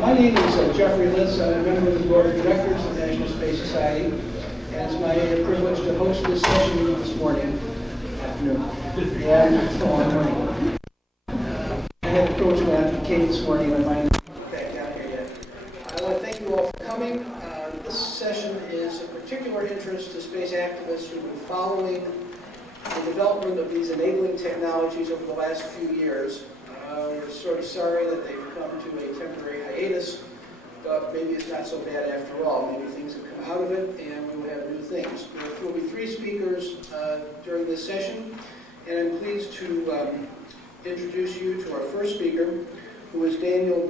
My name is Jeffrey Liss. I'm a member of the Board of Directors of the National Space Society, and it's my privilege to host this session this morning, afternoon, and morning. I had to coach when I came this morning, and my back down here yet. I want to thank you all for coming. This session is of particular interest to space activists who've been following the development of these enabling technologies over the last few years. We're sort of sorry that they've come to a temporary hiatus, but maybe it's not so bad after all. Maybe things have come out of it and we will have new things. There will be 3 speakers during this session, and I'm pleased to introduce you to our first speaker, who is Daniel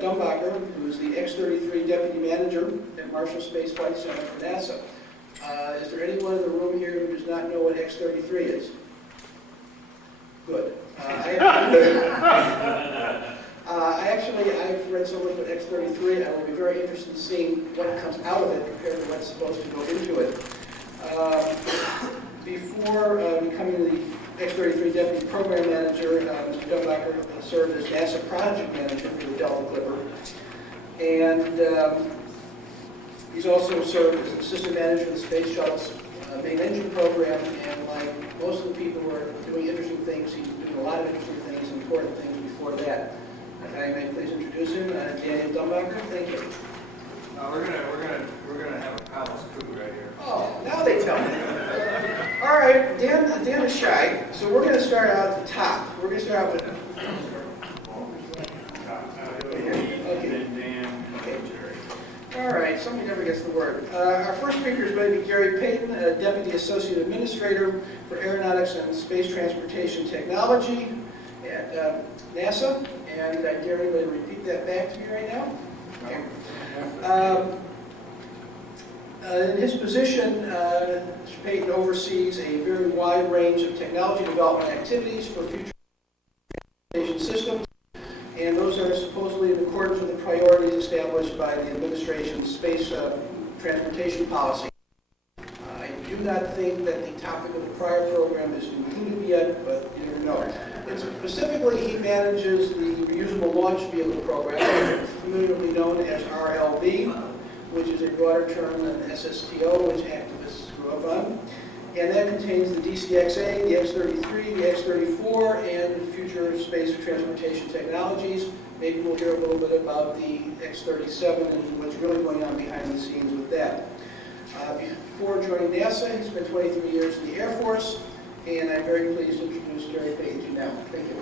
Dumbacher, who is the X-33 Deputy Manager at Marshall Space Flight Center for NASA. Is there anyone in the room here who does not know what X-33 is? Good. I've read so much about X-33. I will be very interested in seeing what comes out of it compared to what's supposed to go into it. Before becoming the X-33 Deputy Program Manager, Mr. Dumbacher served as NASA Project Manager for the Delta Clipper. And he's also served as Assistant Manager of the Space Shuttle's main engine program, and like most of the people who are doing interesting things, he's been doing a lot of interesting things, important things before that. If I may please introduce him, Daniel Dumbacher. Thank you. We're gonna have a palace coup right here. Oh, now they tell me. All right, Dan is shy, so we're going to start out at the top. We're going to start out with. Okay. Dan, okay, Jerry. All right, somebody never gets the word. Our first speaker is going to be Gary Payton, Deputy Associate Administrator for Aeronautics and Space Transportation Technology at NASA. And Gary, will you repeat that back to me right now? Okay. In his position, Mr. Payton oversees a very wide range of technology development activities for future transportation systems, and those are supposedly in accordance with the priorities established by the administration's space transportation policy. I do not think that the topic of the prior program is included yet, but you never know. And specifically, he manages the Reusable Launch Vehicle program, familiarly known as RLV, which is a broader term than SSTO, which activists grew up on. And that contains the DCXA, the X-33, the X-34, and future space transportation technologies. Maybe we'll hear a little bit about the X-37 and what's really going on behind the scenes with that. Before joining NASA, he spent 23 years in the Air Force, and I'm very pleased to introduce Gary Payton to you now. Thank you.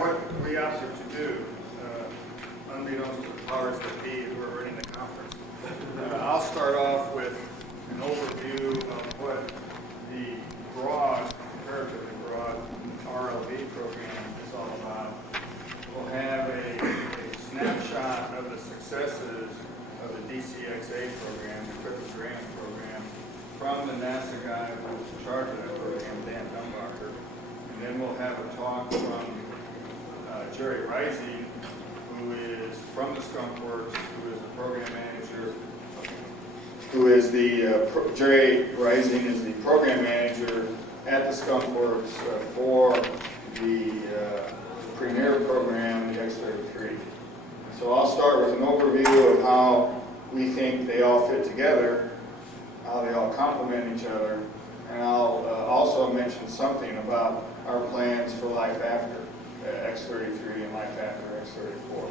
What we opted to do, unbeknownst to the powers that be who are running the conference, I'll start off with an overview of what the broad, comparatively broad RLV program is all about. We'll have a snapshot of the successes of the DCXA program, the Quick Grant program, from the NASA guy who was in charge of that program, Dan Dumbacher. And then we'll have a talk from Jerry Rising, who is from the Skunk Works, who is the program manager, Jerry Rising is the program manager at the Skunk Works for the premier program, the X-33. So I'll start with an overview of how we think they all fit together, how they all complement each other, and I'll also mention something about our plans for life after X-33 and life after X-34.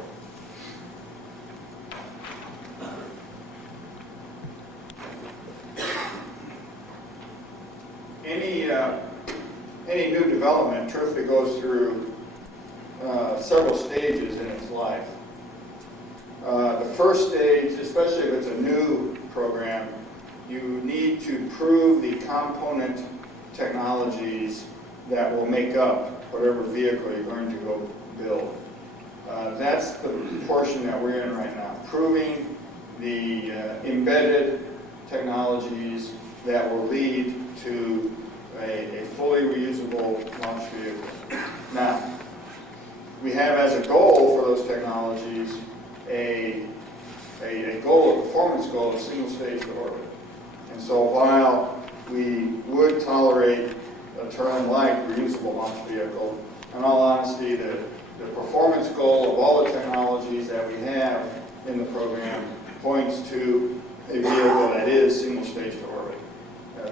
Any new development truthfully goes through several stages in its life. The first stage, especially if it's a new program, you need to prove the component technologies that will make up whatever vehicle you're going to go build. That's the portion that we're in right now, proving the embedded technologies that will lead to a fully reusable launch vehicle. Now, we have as a goal for those technologies a goal, a performance goal of single stage to orbit. And so while we would tolerate a term like reusable launch vehicle, in all honesty, the performance goal of all the technologies that we have in the program points to a vehicle that is single stage to orbit.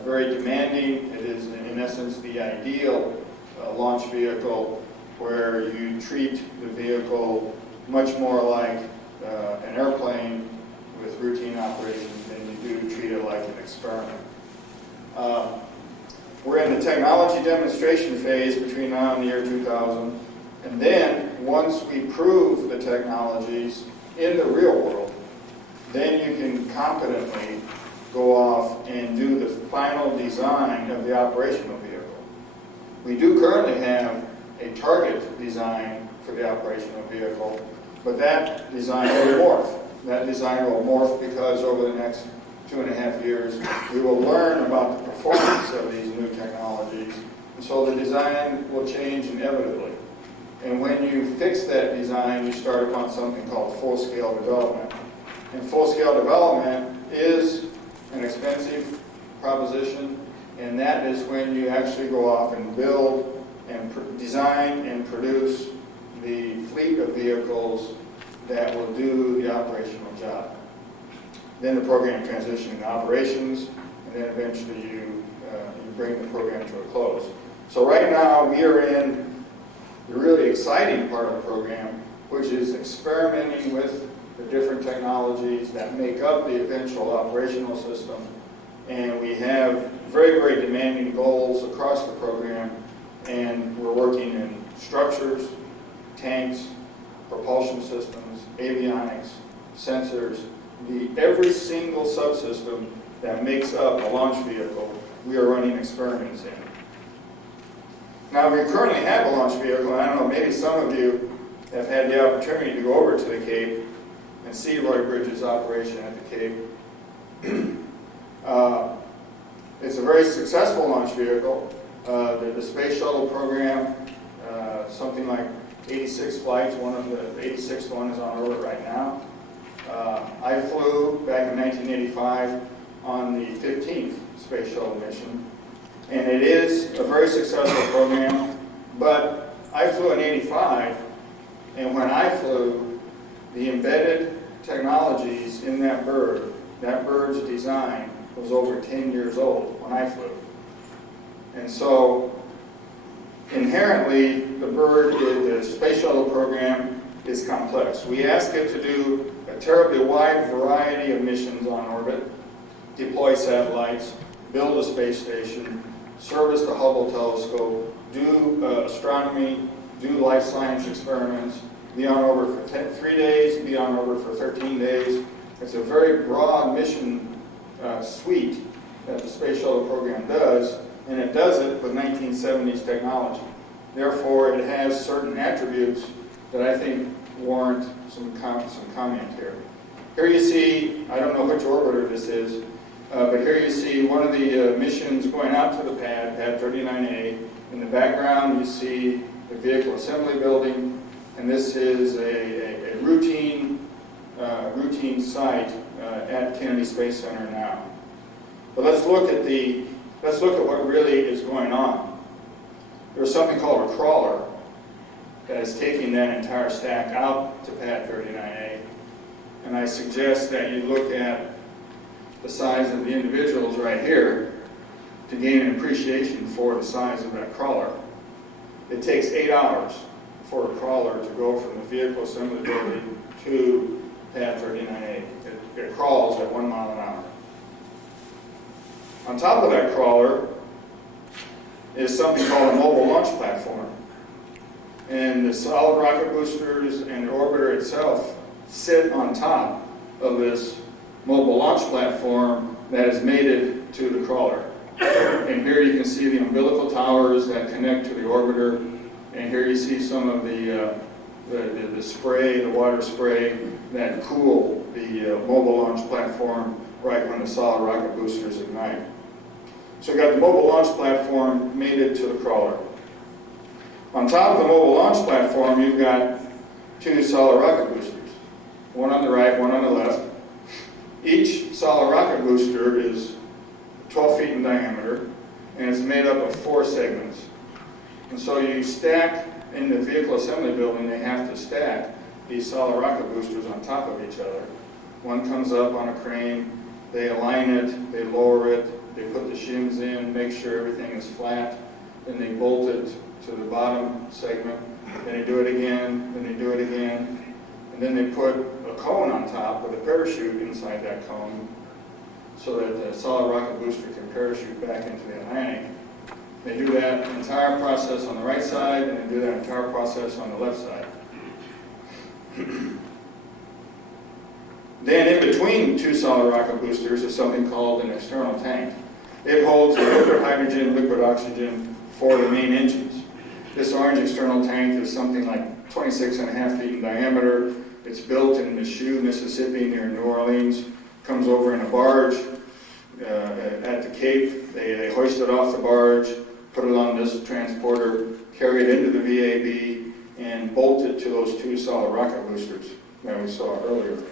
Very demanding. It is, in essence, the ideal launch vehicle where you treat the vehicle much more like an airplane with routine operations than you do treat it like an experiment. We're in the technology demonstration phase between now and the year 2000. And then, once we prove the technologies in the real world, then you can competently go off and do the final design of the operational vehicle. We do currently have a target design for the operational vehicle, but that design will morph. That design will morph because over the next 2.5 years, we will learn about the performance of these new technologies, and so the design will change inevitably. And when you fix that design, you start upon something called full-scale development. And full-scale development is an expensive proposition, and that is when you actually go off and build and design and produce the fleet of vehicles that will do the operational job. Then the program transitions into operations, and then eventually you bring the program to a close. So right now we are in the really exciting part of the program, which is experimenting with the different technologies that make up the eventual operational system. And we have very, very demanding goals across the program, and we're working in structures, tanks, propulsion systems, avionics, sensors, every single subsystem that makes up a launch vehicle, we are running experiments in. Now, we currently have a launch vehicle, and I don't know, maybe some of you have had the opportunity to go over to the Cape and see Roy Bridges' operation at the Cape. It's a very successful launch vehicle. The space shuttle program, something like 86 flights, the 86th one is on orbit right now. I flew back in 1985 on the 15th space shuttle mission, and it is a very successful program, but I flew in 85, and when I flew, the embedded technologies in that bird's design was over 10 years old when I flew. And so, inherently, the space shuttle program is complex. We ask it to do a terribly wide variety of missions on orbit, deploy satellites, build a space station, service the Hubble telescope, do astronomy, do life science experiments, be on orbit for 3 days, be on orbit for 13 days. It's a very broad mission suite that the space shuttle program does, and it does it with 1970s technology. Therefore, it has certain attributes that I think warrant some comment here. Here you see, I don't know which orbiter this is, but here you see one of the missions going out to the pad 39A. In the background, you see the vehicle assembly building, and this is a routine site at Kennedy Space Center now. But let's look at what really is going on. There's something called a crawler that is taking that entire stack out to pad 39A, and I suggest that you look at the size of the individuals right here to gain an appreciation for the size of that crawler. It takes 8 hours for a crawler to go from the vehicle assembly building to pad 39A. It crawls at 1 mile an hour. On top of that crawler is something called a mobile launch platform. And the solid rocket boosters and the orbiter itself sit on top of this mobile launch platform that is mated to the crawler. And here you can see the umbilical towers that connect to the orbiter. And here you see some of the spray, the water spray that cool the mobile launch platform right when the solid rocket boosters ignite. So you've got the mobile launch platform mated to the crawler. On top of the mobile launch platform, you've got 2 solid rocket boosters, one on the right, one on the left. Each solid rocket booster is feet in diameter, and it's made up of 4 segments. And so you stack, in the vehicle assembly building, they have to stack these solid rocket boosters on top of each other. One comes up on a crane, they align it, they lower it, they put the shims in, make sure everything is flat, then they bolt it to the bottom segment, then they do it again, then they do it again, and then they put a cone on top with a parachute inside that cone so that the solid rocket booster can parachute back into the Atlantic. They do that entire process on the right side, and they do that entire process on the left side. Then in between 2 solid rocket boosters is something called an external tank. It holds the liquid hydrogen, liquid oxygen for the main engines. This orange external tank is something like 26.5 feet in diameter. It's built in Michoud, Mississippi, near New Orleans. Comes over in a barge at the Cape. They hoist it off the barge, put it on this transporter, carry it into the VAB, and bolt it to those 2 solid rocket boosters that we saw earlier.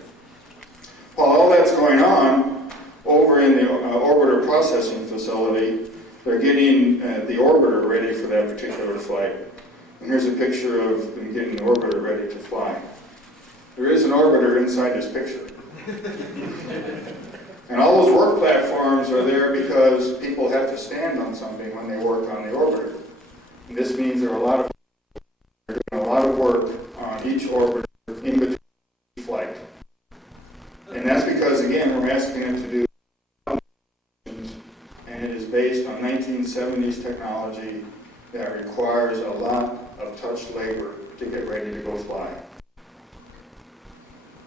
While all that's going on, over in the orbiter processing facility, they're getting the orbiter ready for that particular flight. And here's a picture of them getting the orbiter ready to fly. There is an orbiter inside this picture. And all those work platforms are there because people have to stand on something when they work on the orbiter. And this means there are doing a lot of work on each orbiter in between each flight. And that's because, again, we're asking them to do and it is based on 1970s technology that requires a lot of touch labor to get ready to go fly.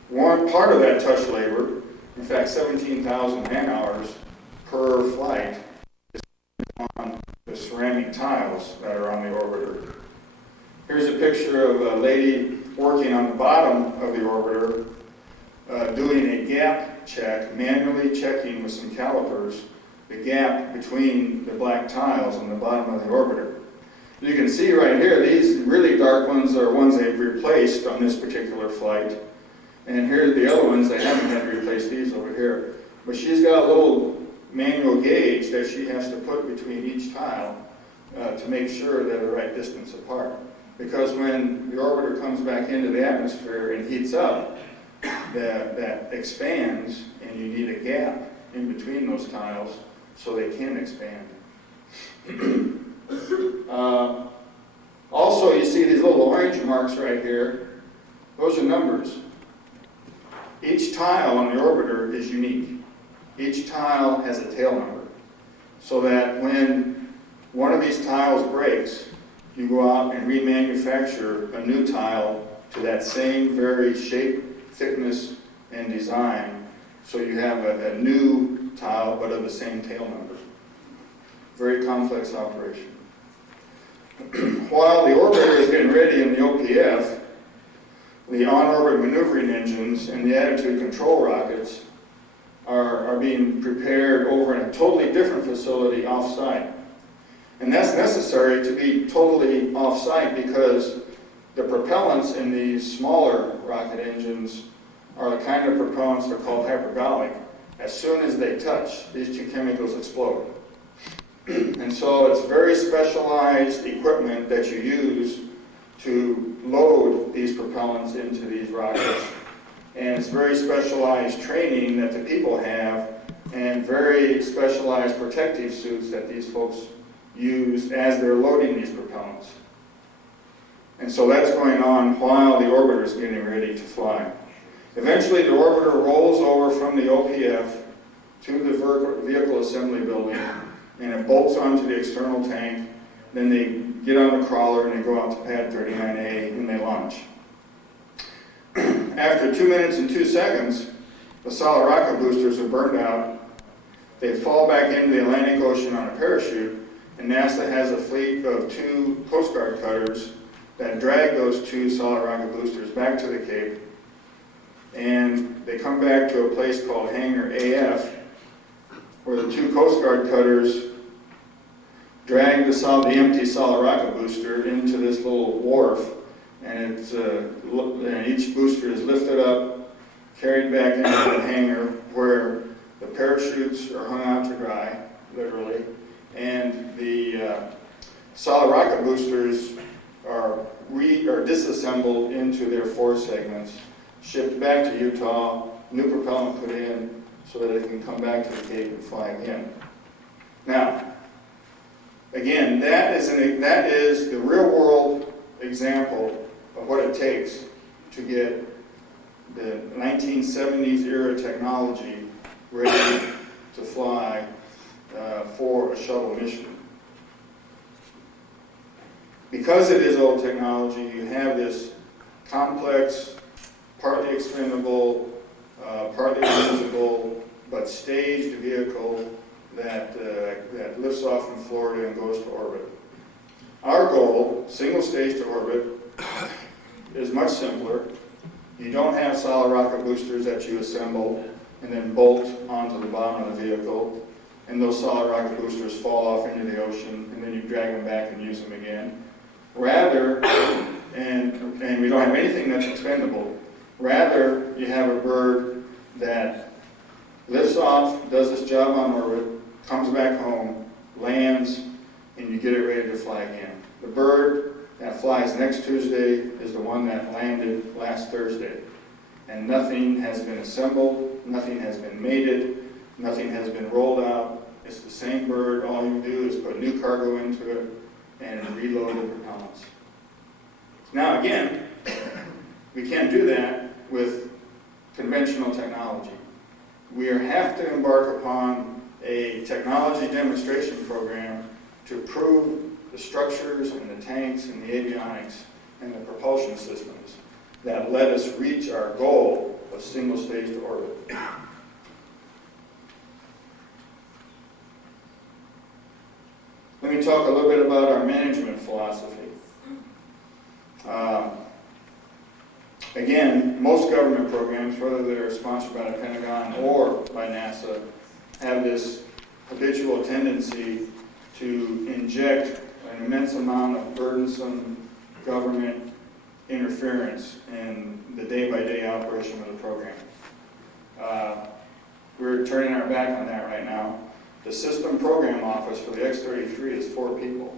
One part of that touch labor, in fact 17,000 man-hours per flight, is on the ceramic tiles that are on the orbiter. Here's a picture of a lady working on the bottom of the orbiter, doing a gap check, manually checking with some calipers the gap between the black tiles on the bottom of the orbiter. You can see right here, these really dark ones are ones they've replaced on this particular flight. And here's the other ones, they haven't had to replace these over here. But she's got a little manual gauge that she has to put between each tile to make sure they're the right distance apart. Because when the orbiter comes back into the atmosphere and heats up, that expands, and you need a gap in between those tiles so they can expand. Also, you see these little orange marks right here. Those are numbers. Each tile on the orbiter is unique. Each tile has a tail number, so that when one of these tiles breaks, you go out and remanufacture a new tile to that same very shape, thickness, and design, so you have a new tile but of the same tail number. Very complex operation. While the orbiter is getting ready in the OPF, the on-orbit maneuvering engines and the attitude control rockets are being prepared over in a totally different facility off-site. And that's necessary to be totally off-site because the propellants in these smaller rocket engines are the kind of propellants that are called hypergolic. As soon as they touch, these two chemicals explode. And so it's very specialized equipment that you use to load these propellants into these rockets. And it's very specialized training that the people have and very specialized protective suits that these folks use as they're loading these propellants. And so that's going on while the orbiter is getting ready to fly. Eventually the orbiter rolls over from the OPF to the vehicle assembly building, and it bolts onto the external tank. Then they get on the crawler and they go out to pad 39A and they launch. After 2 minutes and 2 seconds, the solid rocket boosters are burned out. They fall back into the Atlantic Ocean on a parachute, and NASA has a fleet of 2 Coast Guard cutters that drag those 2 solid rocket boosters back to the Cape, and they come back to a place called Hangar AF, where the 2 Coast Guard cutters drag the empty solid rocket booster into this little wharf, and each booster is lifted up, carried back into the hangar where the parachutes are hung out to dry, literally. solid rocket boosters are disassembled into their 4 segments, shipped back to Utah, new propellant put in so that it can come back to the Cape and fly again. Now, again, that is the real-world example of what it takes to get the 1970s era technology ready to fly for a shuttle mission. Because it is old technology, you have this complex, partly expendable, partly reusable, but staged vehicle that lifts off from Florida and goes to orbit. Our goal, single stage to orbit, is much simpler. You don't have solid rocket boosters that you assemble and then bolt onto the bottom of the vehicle, and those solid rocket boosters fall off into the ocean, and then you drag them back and use them again. Rather, and we don't have anything that's expendable, rather you have a bird that lifts off, does its job on orbit, comes back home, lands, and you get it ready to fly again. The bird that flies next Tuesday is the one that landed last Thursday. And nothing has been assembled, nothing has been mated, nothing has been rolled out. It's the same bird. All you do is put new cargo into it and reload the propellants. Now again, we can't do that with conventional technology. We have to embark upon a technology demonstration program to prove the structures and the tanks and the avionics and the propulsion systems that let us reach our goal of single stage to orbit. Let me talk a little bit about our management philosophy. Again, most government programs, whether they're sponsored by the Pentagon or by NASA, have this habitual tendency to inject an immense amount of burdensome government interference in the day-by-day operation of the program. We're turning our back on that right now. The system program office for the X-33 is 4 people,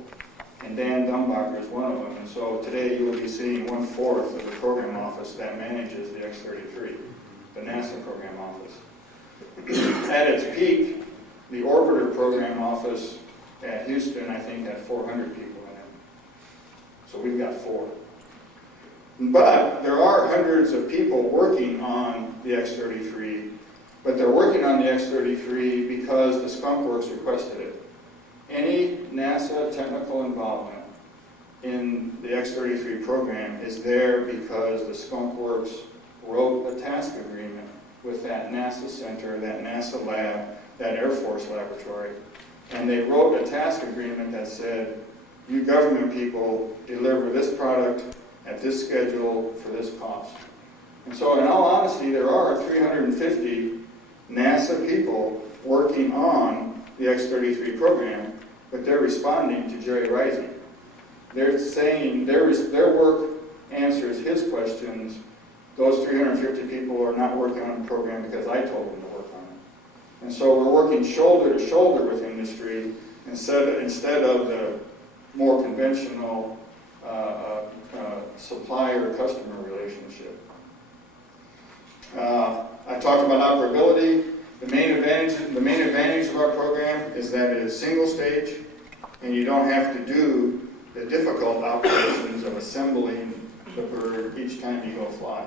and Dan Dumbacher is one of them. And so today you will be seeing 1/4 of the program office that manages the X-33, the NASA program office. At its peak, the orbiter program office at Houston, I think, had 400 people in it. So we've got 4. But there are hundreds of people working on the X-33, but they're working on the X-33 because the Skunk Works requested it. Any NASA technical involvement in the X-33 program is there because the Skunk Works wrote a task agreement with that NASA center, that NASA lab, that Air Force laboratory, and they wrote a task agreement that said, you government people deliver this product at this schedule for this cost. And so in all honesty, there are 350 NASA people working on the X-33 program, but they're responding to Jerry Rising. They're saying their work answers his questions. Those 350 people are not working on the program because I told them to work on it. And so we're working shoulder to shoulder with industry instead of the more conventional supplier-customer relationship. I talked about operability. The main advantage of our program is that it is single stage, and you don't have to do the difficult operations of assembling the bird each time you go fly.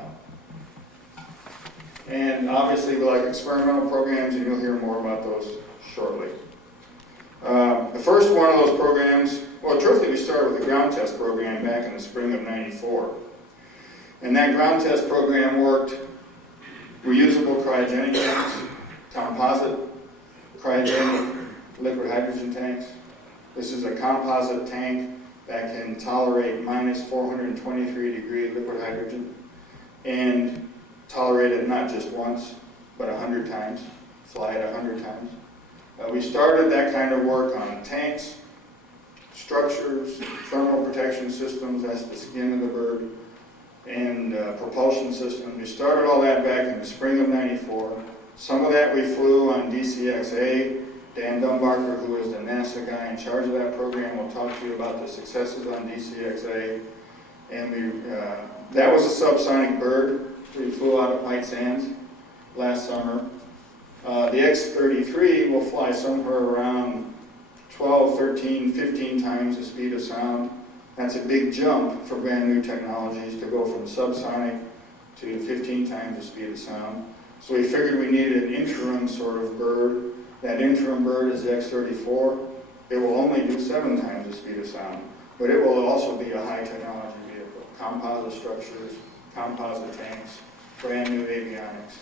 And obviously we like experimental programs, and you'll hear more about those shortly. The first one of those programs, well, truthfully, we started with the ground test program back in the spring of '94. And that ground test program worked reusable cryogenic tanks, composite cryogenic liquid hydrogen tanks. This is a composite tank that can tolerate minus 423 degree liquid hydrogen and tolerate it not just once, but 100 times, fly it 100 times. We started that kind of work on tanks, structures, thermal protection systems, that's the skin of the bird, and propulsion systems. We started all that back in the spring of '94. Some of that we flew on DCXA, Dan Dumbacher, who is the NASA guy in charge of that program, will talk to you about the successes on DCXA. And that was a subsonic bird. We flew out of White Sands last summer. The X-33 will fly somewhere around 12, 13, 15 times the speed of sound. That's a big jump for brand new technologies to go from subsonic to 15 times the speed of sound. So we figured we needed an interim sort of bird. That interim bird is the X-34. It will only do 7 times the speed of sound, but it will also be a high technology vehicle. Composite structures, composite tanks, brand new avionics.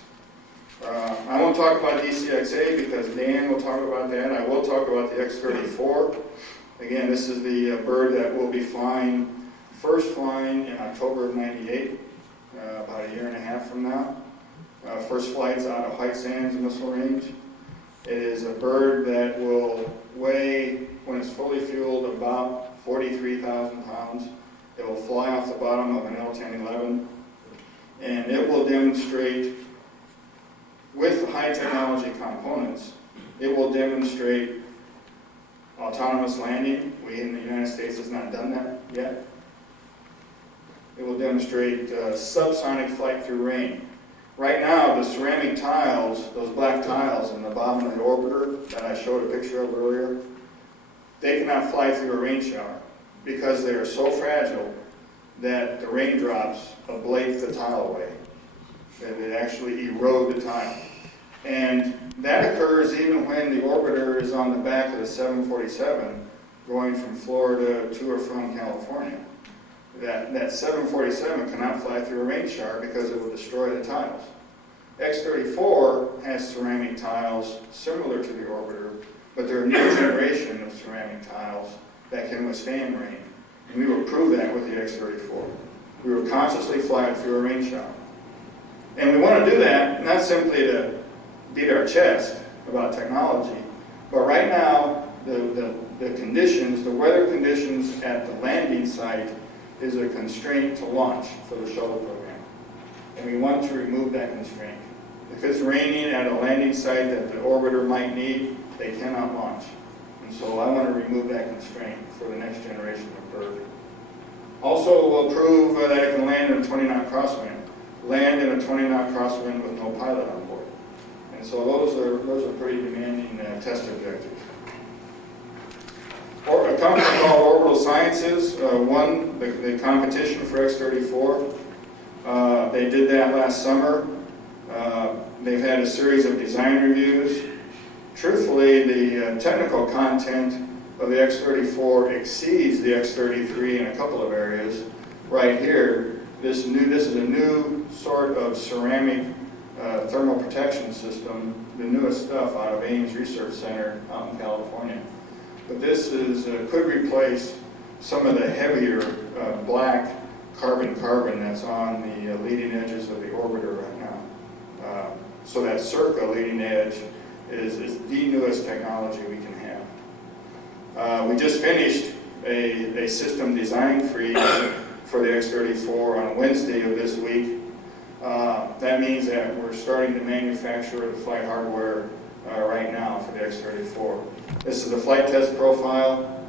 I won't talk about DCXA because Dan will talk about that. I will talk about the X-34. Again, this is the bird that will be first flying in October of '98, about a year and a half from now. First flight's out of White Sands Missile Range. It is a bird that will weigh, when it's fully fueled, about 43,000 pounds. It will fly off the bottom of an L-1011, and it will demonstrate, with the high technology components, it will demonstrate autonomous landing. We in the United States has not done that yet. It will demonstrate subsonic flight through rain. Right now, the ceramic tiles, those black tiles in the bottom of the orbiter that I showed a picture of earlier, they cannot fly through a rain shower because they are so fragile that the raindrops ablate the tile away. They actually erode the tile. And that occurs even when the orbiter is on the back of the 747 going from Florida to or from California. That 747 cannot fly through a rain shower because it will destroy the tiles. X-34 has ceramic tiles similar to the orbiter, but they're a new generation of ceramic tiles that can withstand rain. And we will prove that with the X-34. We will consciously fly it through a rain shower. And we want to do that not simply to beat our chest about technology, but right now the conditions, the weather conditions at the landing site is a constraint to launch for the shuttle program. And we want to remove that constraint. If it's raining at a landing site that the orbiter might need, they cannot launch. And so I want to remove that constraint for the next generation of bird. Also, we'll prove that it can land in a 20-knot crosswind. Land in a 20-knot crosswind with no pilot on board. And so those are pretty demanding test objectives. Or a company called Orbital Sciences won the competition for X-34. They did that last summer. They've had a series of design reviews. Truthfully, the technical content of the X-34 exceeds the X-33 in a couple of areas. Right here, this is a new sort of ceramic thermal protection system, the newest stuff out of Ames Research Center out in California. But this could replace some of the heavier black carbon that's on the leading edges of the orbiter right now. So that Circa leading edge is the newest technology we can have. We just finished a system design freeze for the X-34 on Wednesday of this week. That means that we're starting to manufacture the flight hardware right now for the X-34. This is the flight test profile.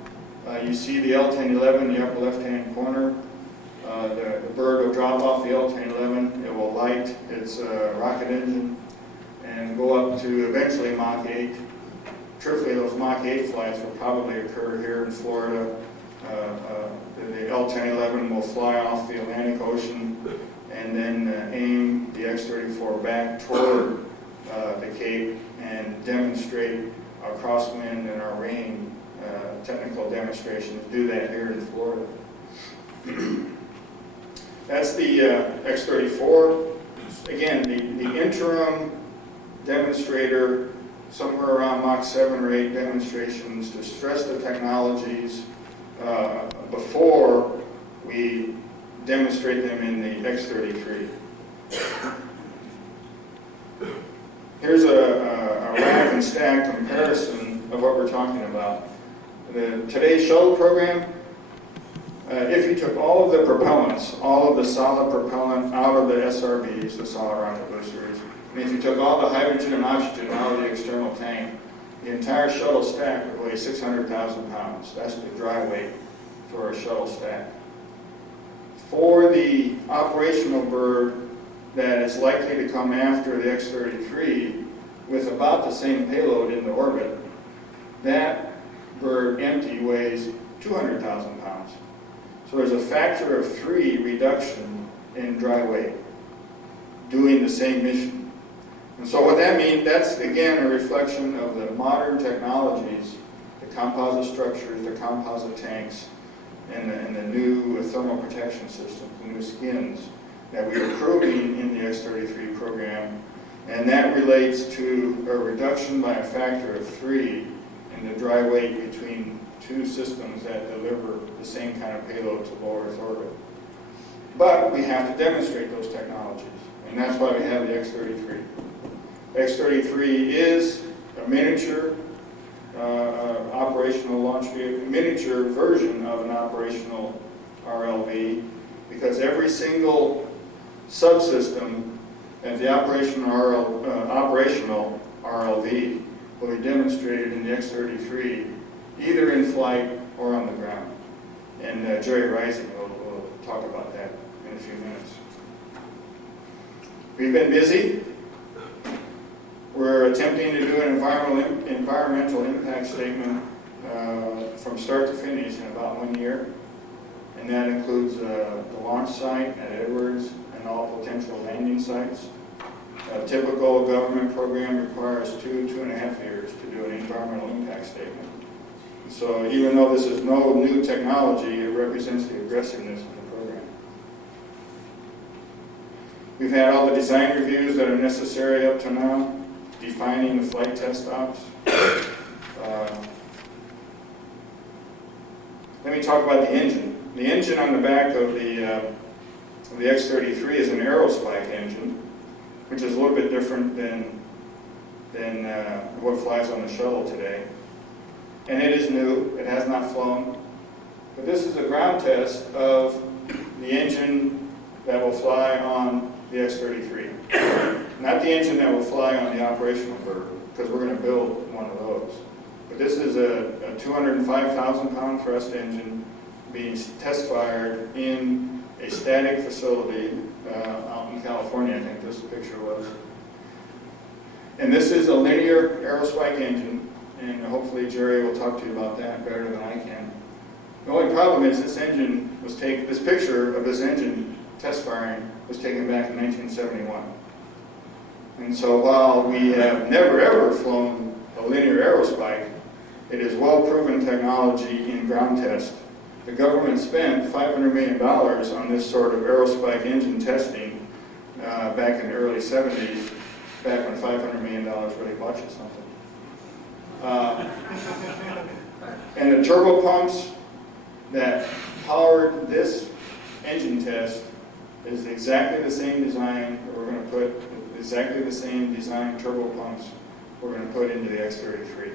You see the L-1011 in the upper left-hand corner. The bird will drop off the L-1011. It will light its rocket engine and go up to eventually Mach 8. Truthfully, those Mach 8 flights will probably occur here in Florida. The L-1011 will fly off the Atlantic Ocean and then aim the X-34 back toward the Cape and demonstrate our crosswind and our rain technical demonstrations. Do that here in Florida. That's the X-34. Again, the interim demonstrator, somewhere around Mach 7 or 8 demonstrations to stress the technologies before we demonstrate them in the X-33. Here's a rack and stack comparison of what we're talking about. Today's shuttle program, if you took all of the propellants, all of the solid propellant out of the SRBs, the solid rocket boosters, and if you took all the hydrogen and oxygen out of the external tank, The entire shuttle stack would weigh 600,000 pounds. That's the dry weight for a shuttle stack. For the operational bird that is likely to come after the X-33 with about the same payload in the orbit, that bird empty weighs 200,000 pounds. So there's a factor of 3 reduction in dry weight doing the same mission. And so what that means, that's again a reflection of the modern technologies, the composite structures, the composite tanks, and the new thermal protection systems, the new skins that we are proving in the X-33 program. And that relates to a reduction by a factor of 3 in the dry weight between 2 systems that deliver the same kind of payload to low Earth orbit. But we have to demonstrate those technologies, and that's why we have the X-33. The X-33 is a miniature operational launch vehicle, miniature version of an operational RLV, because every single subsystem at the operational RLV will be demonstrated in the X-33, either in flight or on the ground. And Jerry Rising will talk about that in a few minutes. We've been busy. We're attempting to do an environmental impact statement from start to finish in about 1 year. And that includes the launch site at Edwards and all potential landing sites. A typical government program requires 2.5 years to do an environmental impact statement. So even though this is no new technology, it represents the aggressiveness of the program. We've had all the design reviews that are necessary up to now, defining the flight test stops. Let me talk about the engine. The engine on the back of the X-33 is an aerospike engine, which is a little bit different than what flies on the shuttle today. And it is new, it has not flown. But this is a ground test of the engine that will fly on the X-33. Not the engine that will fly on the operational bird, because we're going to build one of those. But this is a 205,000 pound thrust engine being test fired in a static facility out in California, I think this picture was. And this is a linear aerospike engine, and hopefully Jerry will talk to you about that better than I can. The only problem is this picture of this engine test firing was taken back in 1971. And so while we have never ever flown a linear aerospike, it is well-proven technology in ground test. The government spent $500 million on this sort of aerospike engine testing back in the early 70s, back when $500 million really bought you something. And the turbo pumps that powered this engine test is exactly the same design that we're going to put, exactly the same design turbo pumps we're going to put into the X-33.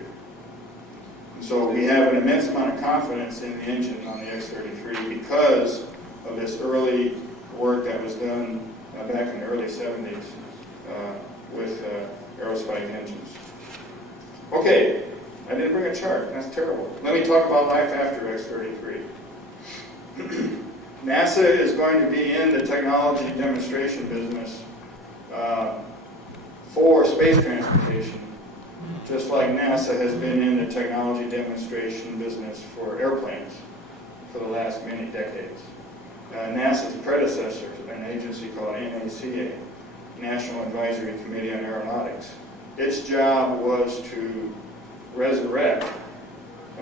So we have an immense amount of confidence in the engine on the X-33 because of this early work that was done back in the early 70s with aerospike engines. Okay, I didn't bring a chart. That's terrible. Let me talk about life after X-33. NASA is going to be in the technology demonstration business for space transportation, just like NASA has been in the technology demonstration business for airplanes for the last many decades. NASA's predecessor, an agency called NACA, National Advisory Committee on Aeronautics, its job was to resurrect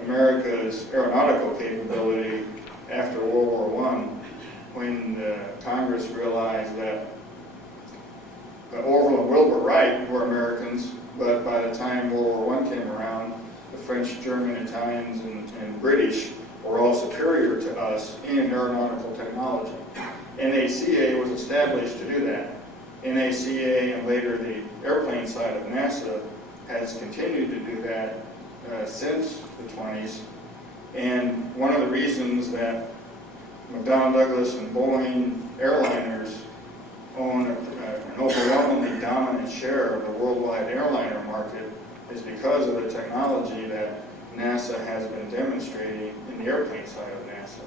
America's aeronautical capability after World War I, when Congress realized that Orville and Wilbur Wright were Americans, but by the time World War I came around, the French, German, Italians, and British were all superior to us in aeronautical technology. NACA was established to do that. NACA and later the airplane side of NASA has continued to do that since the 20s. And one of the reasons that McDonnell Douglas and Boeing airliners own an overwhelmingly dominant share of the worldwide airliner market is because of the technology that NASA has been demonstrating in the airplane side of NASA.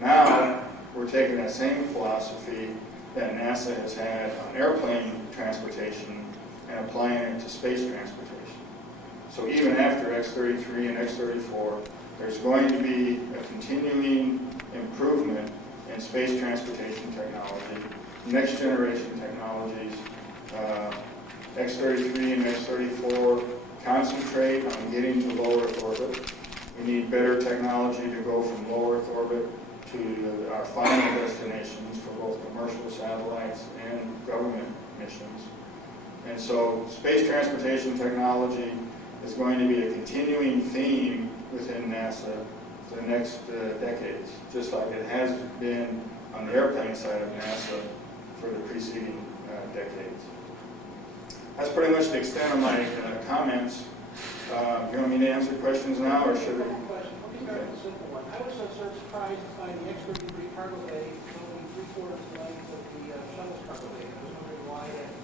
Now, we're taking that same philosophy that NASA has had on airplane transportation and applying it to space transportation. So even after X-33 and X-34, there's going to be a continuing improvement in space transportation technology, next generation technologies. X-33 and X-34 concentrate on getting to low Earth orbit. We need better technology to go from low Earth orbit to our final destinations for both commercial satellites and government missions. And so space transportation technology is going to be a continuing theme within NASA for the next decades, just like it has been on the airplane side of NASA for the preceding decades. That's pretty much the extent of my comments. Do you want me to answer questions now, or should we? Question. Let me start with a simple one. I was so surprised to find the X-33 cargo bay only 3/4 the length of the shuttle's cargo bay. I was wondering why that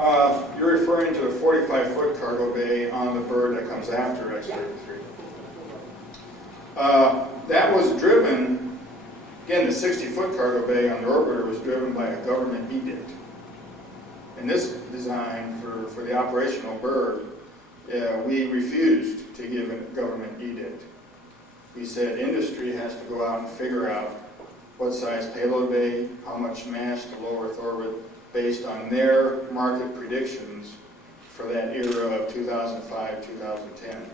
length. You're referring to a 45-foot cargo bay on the bird that comes after X-33. That was driven, again, the 60-foot cargo bay on the orbiter was driven by a government edict. In this design for the operational bird, we refused to give a government edict. We said industry has to go out and figure out what size payload bay, how much mass to low Earth orbit, based on their market predictions for that era of 2005, 2010.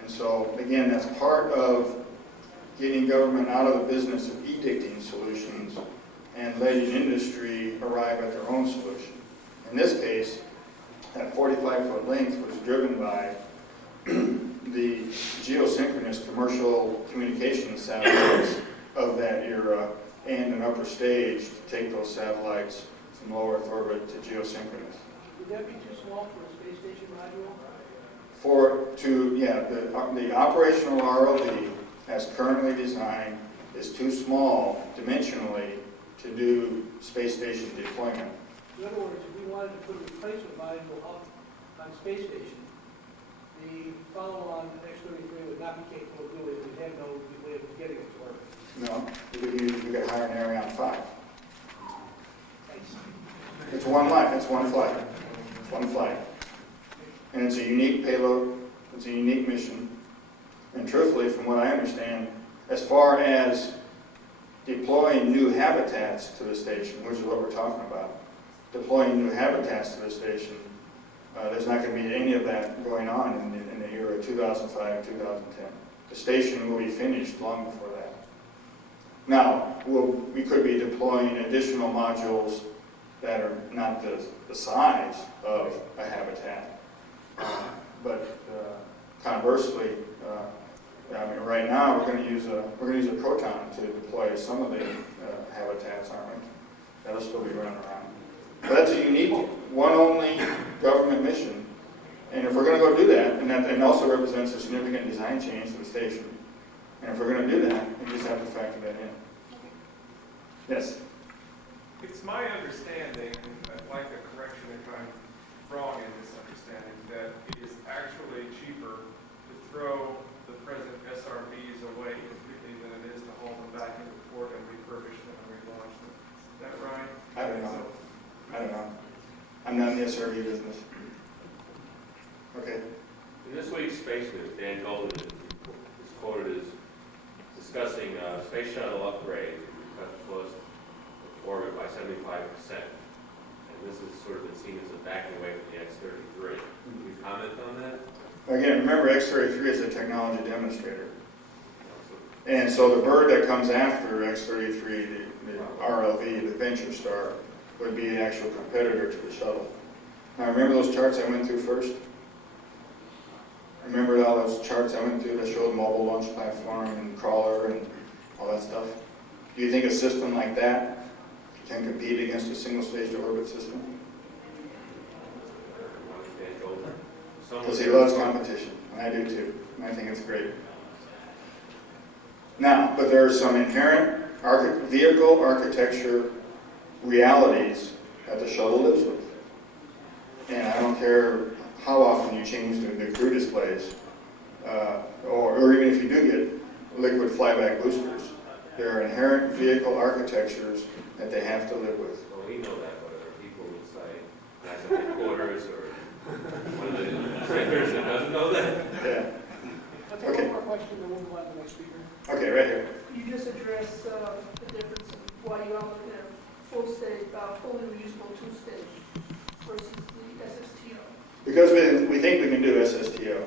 And so, again, that's part of getting government out of the business of edicting solutions and letting industry arrive at their own solution. In this case, that 45-foot length was driven by the geosynchronous commercial communications satellites of that era and an upper stage to take those satellites from low Earth orbit to geosynchronous. Would that be too small for a space station module? The operational RLV, as currently designed, is too small dimensionally to do space station deployment. In other words, if we wanted to put a replacement module up on space station, the follow-on X-33 would not be capable of doing it. We'd have no way of getting it to work. No, you could hire an Ariane 5. It's one flight. It's one flight. And it's a unique payload. It's a unique mission. And truthfully, from what I understand, as far as deploying new habitats to the station, which is what we're talking about, deploying new habitats to the station, there's not going to be any of that going on in the era of 2005, 2010. The station will be finished long before that. Now, we could be deploying additional modules that are not the size of a habitat, but conversely, right now we're going to use a proton to deploy some of the habitats, aren't we? That'll still be running around. But that's a unique, one-only government mission, and if we're going to go do that, and that also represents a significant design change to the station, and if we're going to do that, we just have to factor that in. Yes. It's my understanding, and I'd like a correction if I'm wrong in this understanding, that it is actually cheaper to throw the present SRBs away completely than it is to haul them back into port and refurbish them and relaunch them. Is that right? I don't know. I'm not in the SRV business. Okay. In this week's Space News, Dan Golden is quoted as discussing space shuttle upgrades to cut close orbit by 75%. And this has sort of been seen as a backing away from the X-33. Can you comment on that? Again, remember X-33 is a technology demonstrator. And so the bird that comes after X-33, the RLV, the Venture Star, would be the actual competitor to the shuttle. Now remember those charts I went through first? Remember all those charts I went through that showed mobile launch platform and crawler and all that stuff? Do you think a system like that can compete against a single-stage orbit system? Because he loves competition, and I do too, and I think it's great. Now, but there are some inherent vehicle architecture realities that the shuttle lives with. And I don't care how often you change the crew displays, or even if you do get liquid flyback boosters. There are inherent vehicle architectures that they have to live with. Well, we know that, but are people inside NASA headquarters or one of the centers that doesn't know that? Yeah. I'll take Okay. one more question, then we'll move on to the next speaker. Okay, right here. You just addressed the difference in why you are looking at full stage, fully reusable two-stage versus the SSTO. Because we think we can do SSTO.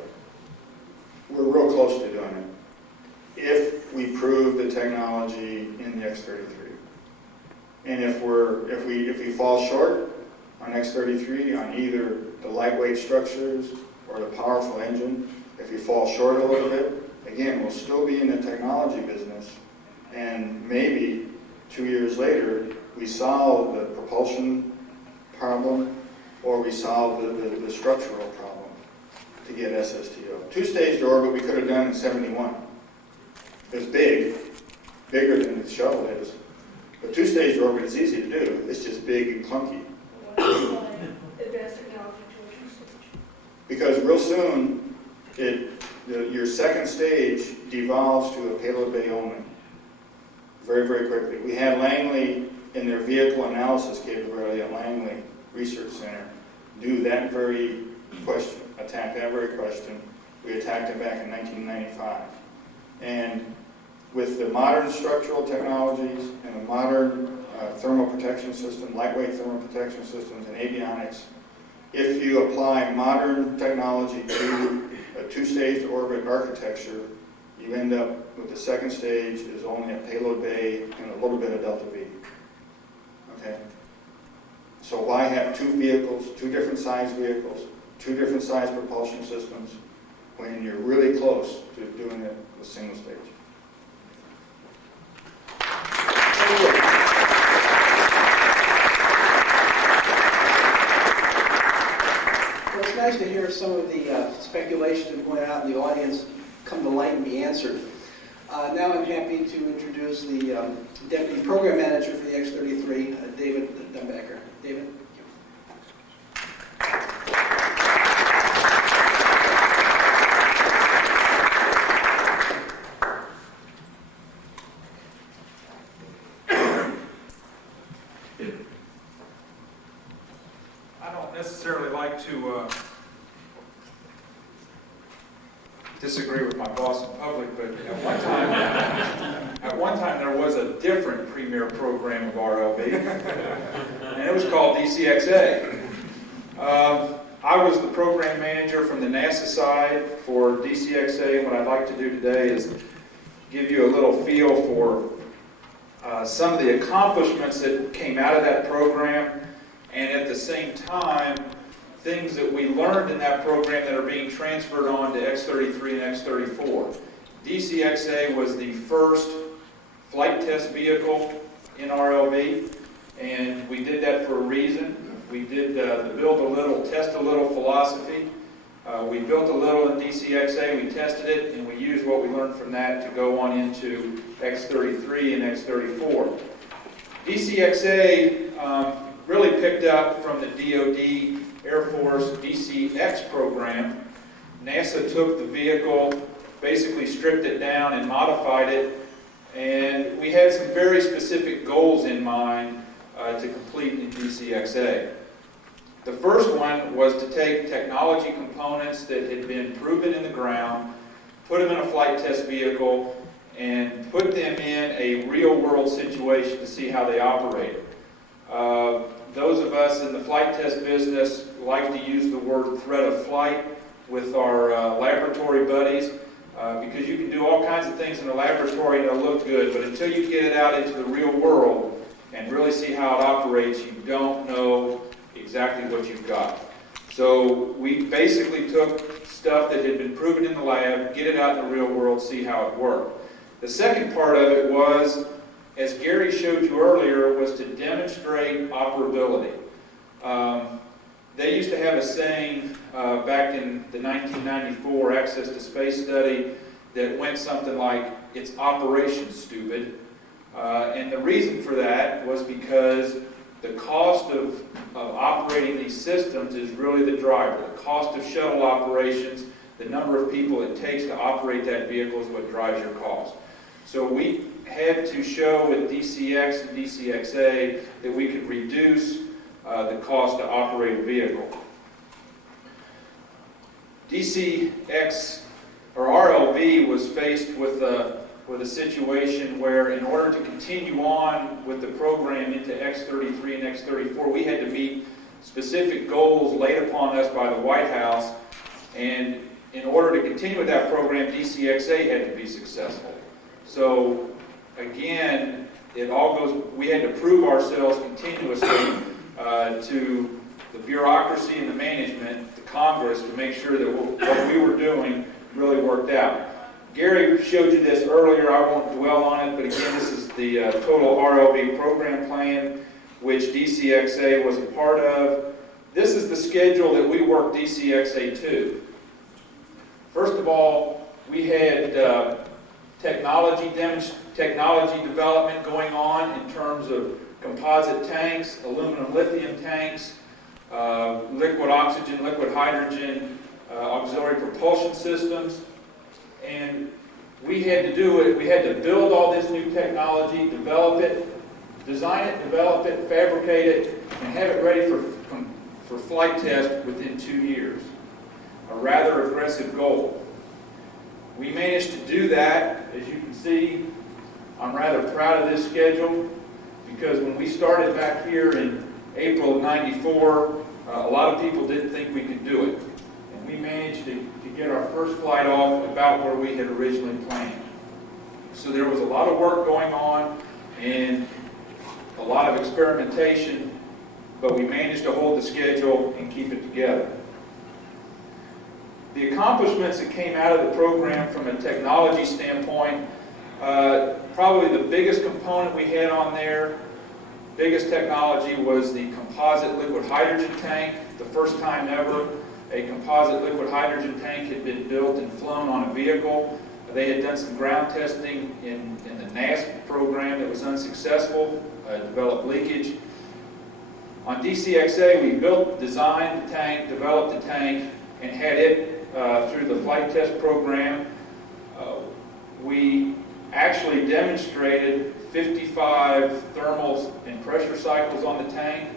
We're real close to doing it. If we prove the technology in the X-33. And if we fall short on X-33 on either the lightweight structures or the powerful engine, if we fall short a little bit, again, we'll still be in the technology business, and maybe 2 years later, we solve the propulsion problem, or we solve the structural problem to get SSTO. Two-stage orbit we could have done in 71. It's big, bigger than the shuttle is. But two-stage orbit is easy to do. It's just big and clunky. Advanced technology to a two-stage. Because real soon, your second stage devolves to a payload bay only. Very, very quickly. We had Langley in their vehicle analysis capability at Langley Research Center do that very question, attack that very question. We attacked it back in 1995. And with the modern structural technologies and the modern thermal protection system, lightweight thermal protection systems and avionics, if you apply modern technology to a two-stage orbit architecture, you end up with the second stage is only a payload bay and a little bit of delta V. Okay? So why have two vehicles, two different size vehicles, two different size propulsion systems when you're really close to doing it with single stage? Well, it's nice to hear some of the speculation that went out in the audience come to light and be answered. Now I'm happy to introduce the Deputy Program Manager for the X-33, David Dumbacher. David? I don't necessarily like to disagree with my boss in public, but at one time there was a different premier program of RLV, and it was called DCXA. I was the program manager from the NASA side for DCXA, and what I'd like to do today is give you a little feel for some of the accomplishments that came out of that program, and at the same time, things that we learned in that program that are being transferred on to X-33 and X-34. DCXA was the first flight test vehicle in RLV, and we did that for a reason. We did the build a little, test a little philosophy. We built a little in DCXA, we tested it, and we used what we learned from that to go on into X-33 and X-34. DCXA really picked up from the DoD Air Force DCX program. NASA took the vehicle, basically stripped it down and modified it, and we had some very specific goals in mind to complete in DCXA. The first one was to take technology components that had been proven in the ground, put them in a flight test vehicle, and put them in a real-world situation to see how they operated. Those of us in the flight test business like to use the word threat of flight with our laboratory buddies because you can do all kinds of things in the laboratory and it'll look good, but until you get it out into the real world and really see how it operates, you don't know exactly what you've got. So we basically took stuff that had been proven in the lab, get it out in the real world, see how it worked. The second part of it was, as Gary showed you earlier, was to demonstrate operability. They used to have a saying back in the 1994 Access to Space study that went something like, "It's operation stupid." And the reason for that was because the cost of operating these systems is really the driver. The cost of shuttle operations, the number of people it takes to operate that vehicle is what drives your cost. So we had to show with DCX and DCXA that we could reduce the cost to operate a vehicle. DCX or RLV was faced with a situation where, in order to continue on with the program into X33 and X34, we had to meet specific goals laid upon us by the White House, and in order to continue with that program, DCXA had to be successful. So again, we had to prove ourselves continuously to the bureaucracy and the management, the Congress, to make sure that what we were doing really worked out. Gary showed you this earlier. I won't dwell on it, but again, this is the total RLV program plan, which DCXA was a part of. This is the schedule that we worked DCXA to. First of all, we had technology development going on in terms of composite tanks, aluminum lithium tanks, liquid oxygen, liquid hydrogen, auxiliary propulsion systems. And we had to do it. We had to build all this new technology, develop it, design it, develop it, fabricate it, and have it ready for flight test within 2 years. A rather aggressive goal. We managed to do that. As you can see, I'm rather proud of this schedule, because when we started back here in April of '94, a lot of people didn't think we could do it. And we managed to get our first flight off about where we had originally planned. So there was a lot of work going on and a lot of experimentation, but we managed to hold the schedule and keep it together. The accomplishments that came out of the program from a technology standpoint, probably the biggest component we had on there, biggest technology, was the composite liquid hydrogen tank. The first time ever a composite liquid hydrogen tank had been built and flown on a vehicle. They had done some ground testing in the NASAS program that was unsuccessful, developed leakage. On DCXA, we designed the tank, developed the tank, and had it through the flight test program. We actually demonstrated 55 thermals and pressure cycles on the tank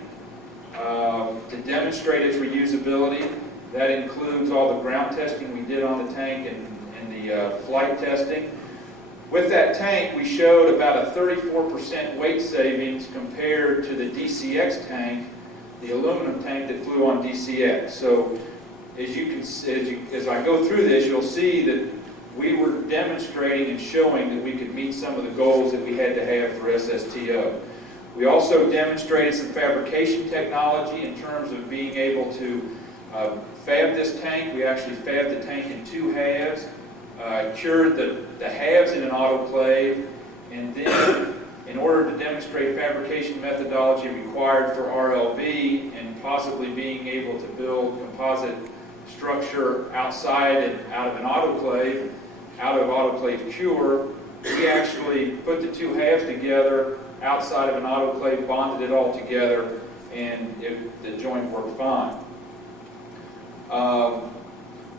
to demonstrate its reusability. That includes all the ground testing we did on the tank and the flight testing. With that tank, we showed about a 34% weight savings compared to the DCX tank, the aluminum tank that flew on DCX. So as I go through this, you'll see that we were demonstrating and showing that we could meet some of the goals that we had to have for SSTO. We also demonstrated some fabrication technology in terms of being able to fab this tank. We actually fabbed the tank in 2 halves, cured the halves in an autoclave, and then in order to demonstrate fabrication methodology required for RLV and possibly being able to build composite structure outside and out of an autoclave, out of autoclave cure, we actually put the 2 halves together outside of an autoclave, bonded it all together, and the joint worked fine.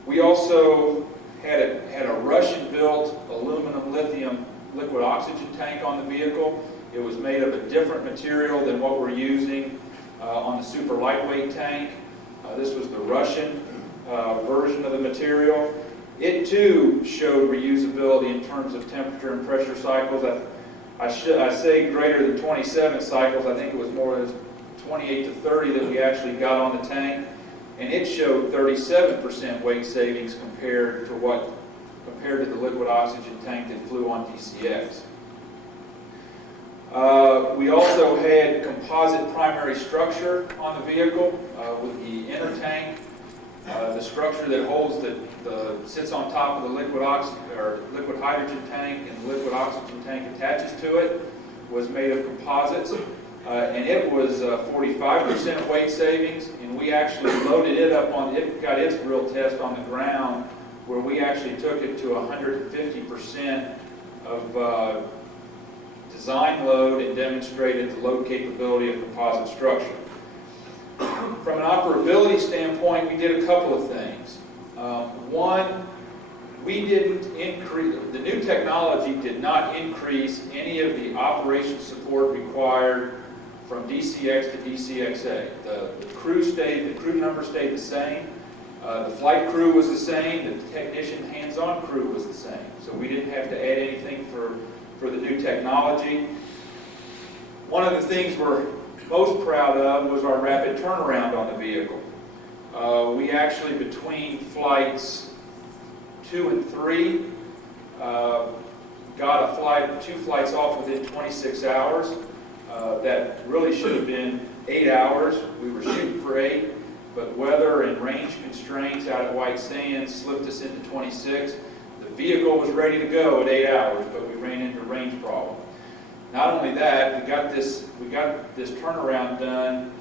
We also had a Russian-built aluminum lithium liquid oxygen tank on the vehicle. It was made of a different material than what we're using on the super lightweight tank. This was the Russian version of the material. It too showed reusability in terms of temperature and pressure cycles. I say greater than 27 cycles. I think it was more than 28 to 30 that we actually got on the tank, and it showed 37% weight savings compared to the liquid oxygen tank that flew on DCX. We also had composite primary structure on the vehicle with the inner tank. The structure that holds sits on top of the liquid hydrogen tank, and the liquid oxygen tank attaches to it, was made of composites, and it was 45% weight savings. And we actually loaded it up got its real test on the ground, where we actually took it to 150% design load and demonstrated the load capability of composite structure. From an operability standpoint, we did a couple of things. One, we didn't increase, the new technology did not increase any of the operation support required from DCX to DCXA. The crew number stayed the same. The flight crew was the same. The technician hands-on crew was the same. So we didn't have to add anything for the new technology. One of the things we're most proud of was our rapid turnaround on the vehicle. We actually, between flights 2 and 3, got 2 flights off within 26 hours. That really should have been 8 hours. We were shooting for 8, but weather and range constraints out at White Sands slipped us into 26. The vehicle was ready to go at 8 hours, but we ran into a range problem. Not only that, we got this turnaround done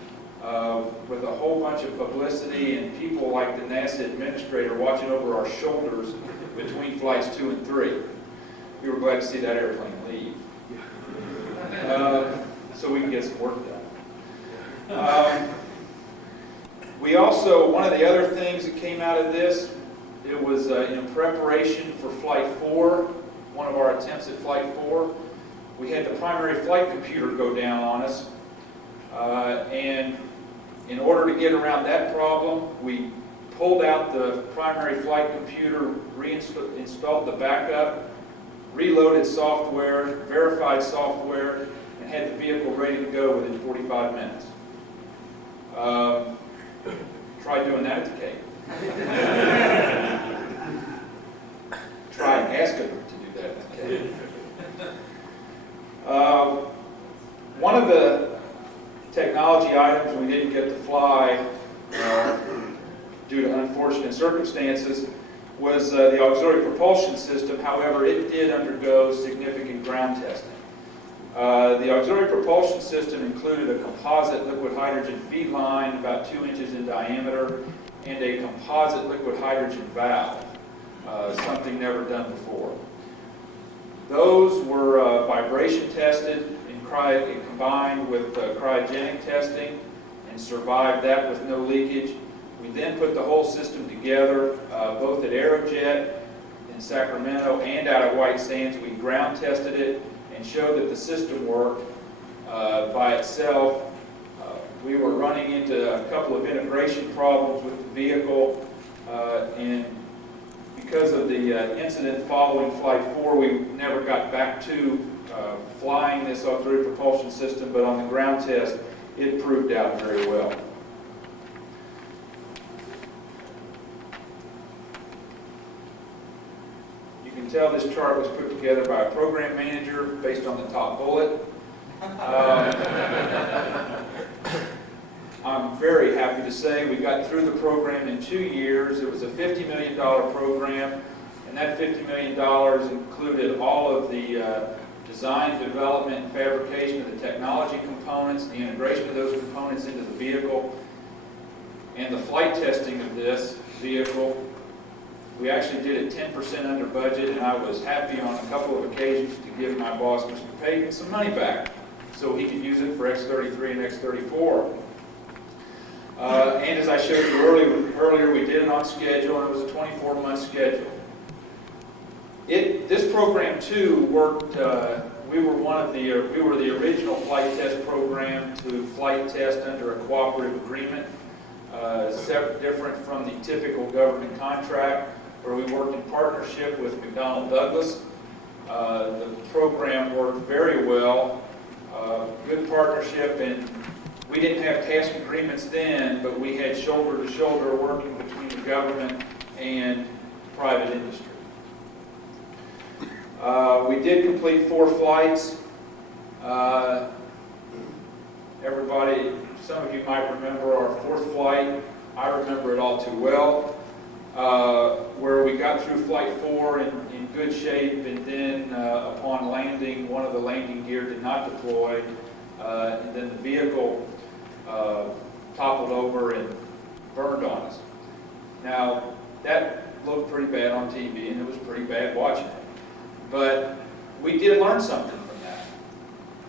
with a whole bunch of publicity and people like the NASA administrator watching over our shoulders between flights 2 and 3. We were glad to see that airplane leave. So we can get some work done. We also, one of the other things that came out of this, it was in preparation for Flight 4, one of our attempts at Flight 4, we had the primary flight computer go down on us. And in order to get around that problem, we pulled out the primary flight computer, reinstalled the backup, reloaded software, verified software, and had the vehicle ready to go within 45 minutes. Try doing that at the Cape. Try asking them to do that at the Cape. One of the technology items we didn't get to fly due to unfortunate circumstances was the auxiliary propulsion system. However, it did undergo significant ground testing. The auxiliary propulsion system included a composite liquid hydrogen feed line about 2 inches in diameter and a composite liquid hydrogen valve, something never done before. Those were vibration tested and combined with cryogenic testing and survived that with no leakage. We then put the whole system together, both at Aerojet in Sacramento and out at White Sands. We ground tested it and showed that the system worked by itself. We were running into a couple of integration problems with the vehicle, and because of the incident following Flight 4, we never got back to flying this auxiliary propulsion system, but on the ground test, it proved out very well. You can tell this chart was put together by a program manager based on the top bullet. I'm very happy to say we got through the program in 2 years. It was a $50 million program, and that $50 million included all of the design, development, and fabrication of the technology components, the integration of those components into the vehicle, and the flight testing of this vehicle. We actually did it 10% under budget, and I was happy on a couple of occasions to give my boss, Mr. Payton, some money back so he could use it for X-33 and X-34. And as I showed you earlier, we did it on schedule, and it was a 24-month schedule. This program too worked. We were the original flight test program to flight test under a cooperative agreement, different from the typical government contract, where we worked in partnership with McDonnell Douglas. The program worked very well, good partnership, and we didn't have task agreements then, but we had shoulder-to-shoulder working between the government and private industry. We did complete 4 flights. Everybody, some of you might remember our 4th flight. I remember it all too well, where we got through Flight 4 in good shape, and then upon landing, one of the landing gear did not deploy, and then the vehicle toppled over and burned on us. Now, that looked pretty bad on TV, and it was pretty bad watching it. But we did learn something from that.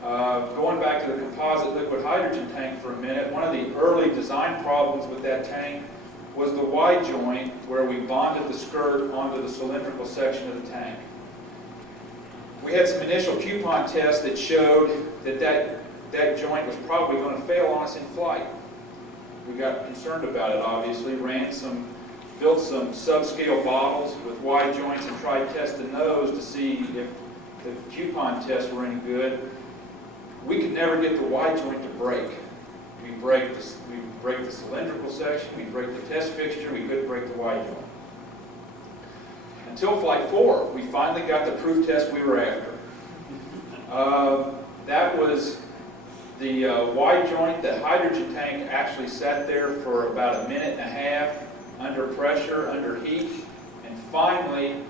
Going back to the composite liquid hydrogen tank for a minute, one of the early design problems with that tank was the Y joint where we bonded the skirt onto the cylindrical section of the tank. We had some initial coupon tests that showed that joint was probably going to fail on us in flight. We got concerned about it, obviously, built some subscale bottles with Y joints and tried testing those to see if the coupon tests were any good. We could never get the Y joint to break. We break the cylindrical section, we break the test fixture, we couldn't break the Y joint. Until Flight 4, we finally got the proof test we were after. That was the Y joint. The hydrogen tank actually sat there for about a minute and a half under pressure, under heat, and finally,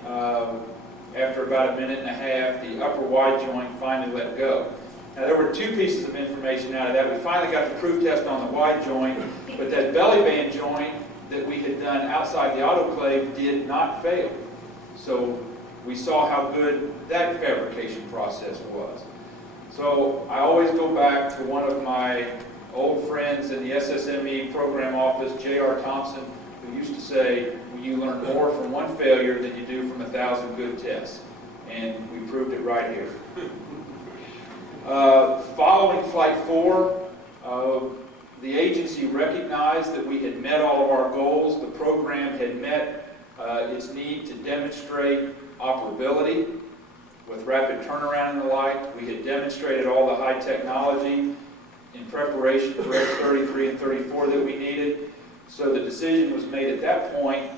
after about a minute and a half, the upper Y joint finally let go. Now, there were two pieces of information out of that. We finally got the proof test on the Y joint, but that belly band joint that we had done outside the autoclave did not fail. So we saw how good that fabrication process was. So I always go back to one of my old friends in the SSME program office, J.R. Thompson, who used to say, well, you learn more from one failure than you do from 1,000 good tests. And we proved it right here. Following Flight 4, the agency recognized that we had met all of our goals. The program had met its need to demonstrate operability with rapid turnaround and the like. We had demonstrated all the high technology in preparation for X33 and 34 that we needed. So the decision was made at that point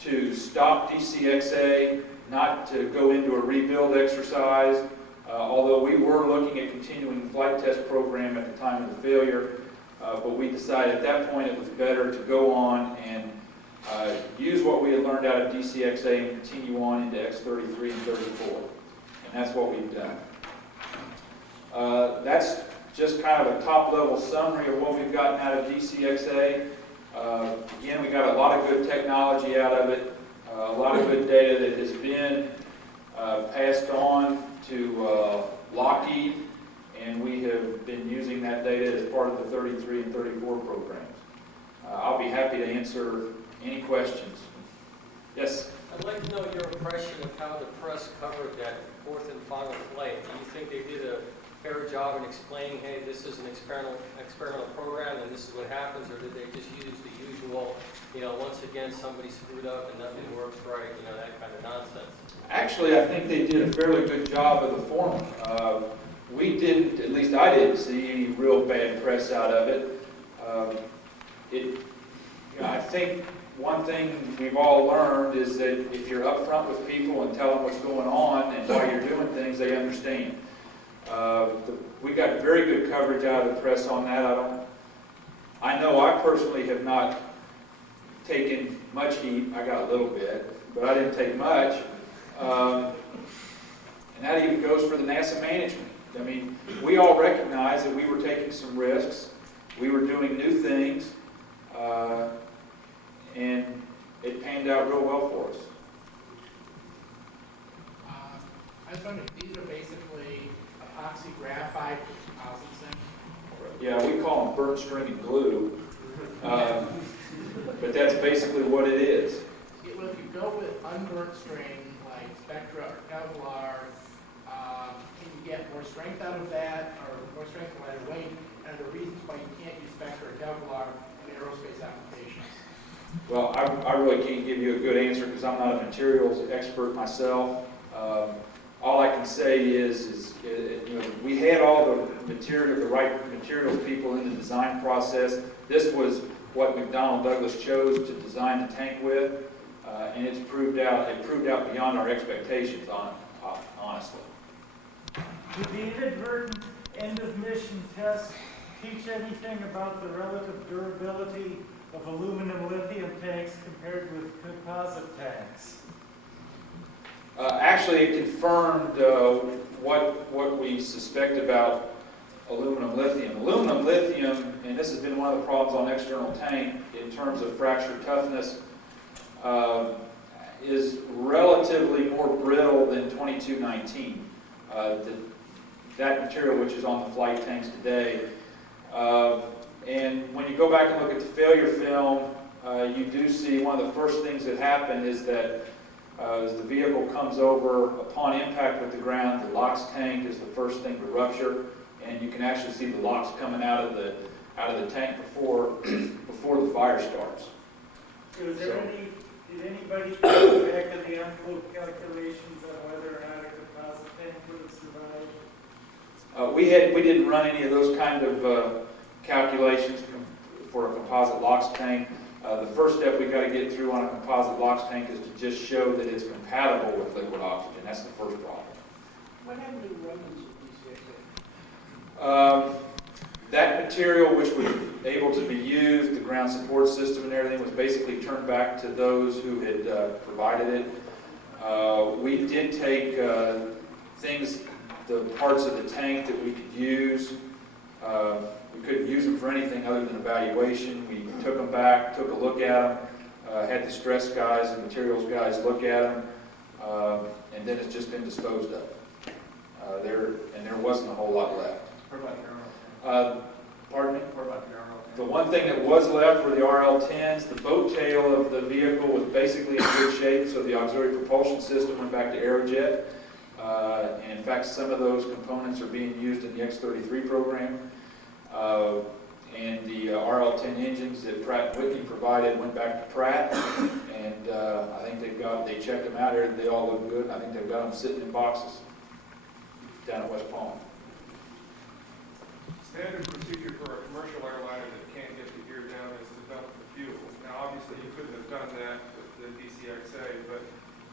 to stop DCXA, not to go into a rebuild exercise, although we were looking at continuing the flight test program at the time of the failure. But we decided at that point it was better to go on and use what we had learned out of DCXA and continue on into X33 and 34. And that's what we've done. That's just kind of a top-level summary of what we've gotten out of DCXA. Again, we got a lot of good technology out of it, a lot of good data that has been passed on to Lockheed, and we have been using that data as part of the 33 and 34 programs. I'll be happy to answer any questions. Yes? I'd like to know your impression of how the press covered that fourth and final flight. Do you think they did a fair job in explaining, hey, this is an experimental program and this is what happens, or did they just use the usual, once again somebody screwed up and nothing works right, that kind of nonsense? Actually, I think they did a fairly good job of the former. We didn't, at least I didn't see any real bad press out of it. I think one thing we've all learned is that if you're upfront with people and tell them what's going on and why you're doing things, they understand. We got very good coverage out of the press on that. I know I personally have not taken much heat. I got a little bit, but I didn't take much. And that even goes for the NASA management. I mean, we all recognized that we were taking some risks. We were doing new things. And it panned out real well for us. I was wondering, these are basically epoxy graphite composites then? Yeah, we call them burnt string and glue. But that's basically what it is. Well, if you go with unburnt string, like Spectra or Kevlar, can you get more strength out of that, or more strength and lighter weight? And the reasons why you can't use Spectra or Kevlar in aerospace applications? Well, I really can't give you a good answer because I'm not a materials expert myself. All I can say is we had all the right materials people in the design process. This was what McDonnell Douglas chose to design the tank with, and it proved out beyond our expectations, honestly. Did the inadvertent end-of-mission test teach anything about the relative durability of aluminum lithium tanks compared with composite tanks? Actually, it confirmed what we suspect about aluminum lithium. Aluminum lithium, and this has been one of the problems on external tank in terms of fracture toughness, is relatively more brittle than 2219. that material which is on the flight tanks today. And when you go back and look at the failure film, you do see one of the first things that happen is that as the vehicle comes over, upon impact with the ground, the LOX tank is the first thing to rupture, and you can actually see the LOX coming out of the tank before the fire starts. Did anybody do back of the envelope calculations on whether or not a composite tank would have survived? We didn't run any of those kind of calculations for a composite LOX tank. The first step we got to get through on a composite LOX tank is to just show that it's compatible with liquid oxygen. That's the first problem. What happened to the remnants of DCXA? That material which was able to be used, the ground support system and everything, was basically turned back to those who had provided it. We did take the parts of the tank that we could use. We couldn't use them for anything other than evaluation. We took them back, took a look at them, had the stress guys and materials guys look at them, and then it's just been disposed of. There wasn't a whole lot left. What about your Pardon me? What about your RL? The one thing that was left were the RL10s. The boat tail of the vehicle was basically in good shape, so the auxiliary propulsion system went back to Aerojet. And in fact, some of those components are being used in the X-33 program. And the RL10 engines that Pratt & Whitney provided went back to Pratt. And I think they checked them out here, they all look good. I think they've got them sitting in boxes down at West Palm. Standard procedure for a commercial airliner that can't get the gear down is to dump the fuel. Now, obviously, you couldn't have done that with the DCXA, but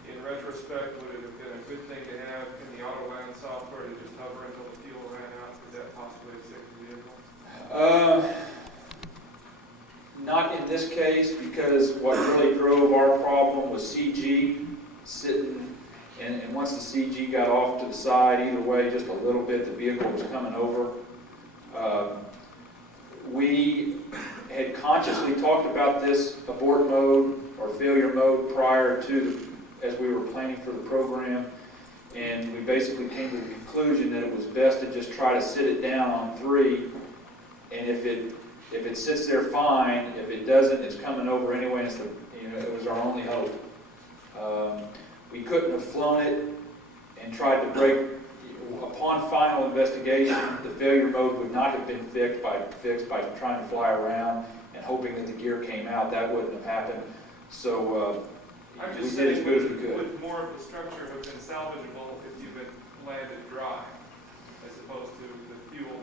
in retrospect, would it have been a good thing to have in the AutoLand software to just hover until the fuel ran out? Could that possibly have saved the vehicle? Not in this case, because what really drove our problem was CG sitting, and once the CG got off to the side, either way, just a little bit, the vehicle was coming over. We had consciously talked about this abort mode or failure mode prior to, as we were planning for the program, and we basically came to the conclusion that it was best to just try to sit it down on 3, and if it sits there fine, if it doesn't, it's coming over anyway, and it was our only hope. We couldn't have flown it and tried to break. Upon final investigation, the failure mode would not have been fixed by trying to fly around and hoping that the gear came out. That wouldn't have happened. So we did as good as we could. Would more of the structure have been salvageable if you had landed dry, as opposed to the fuel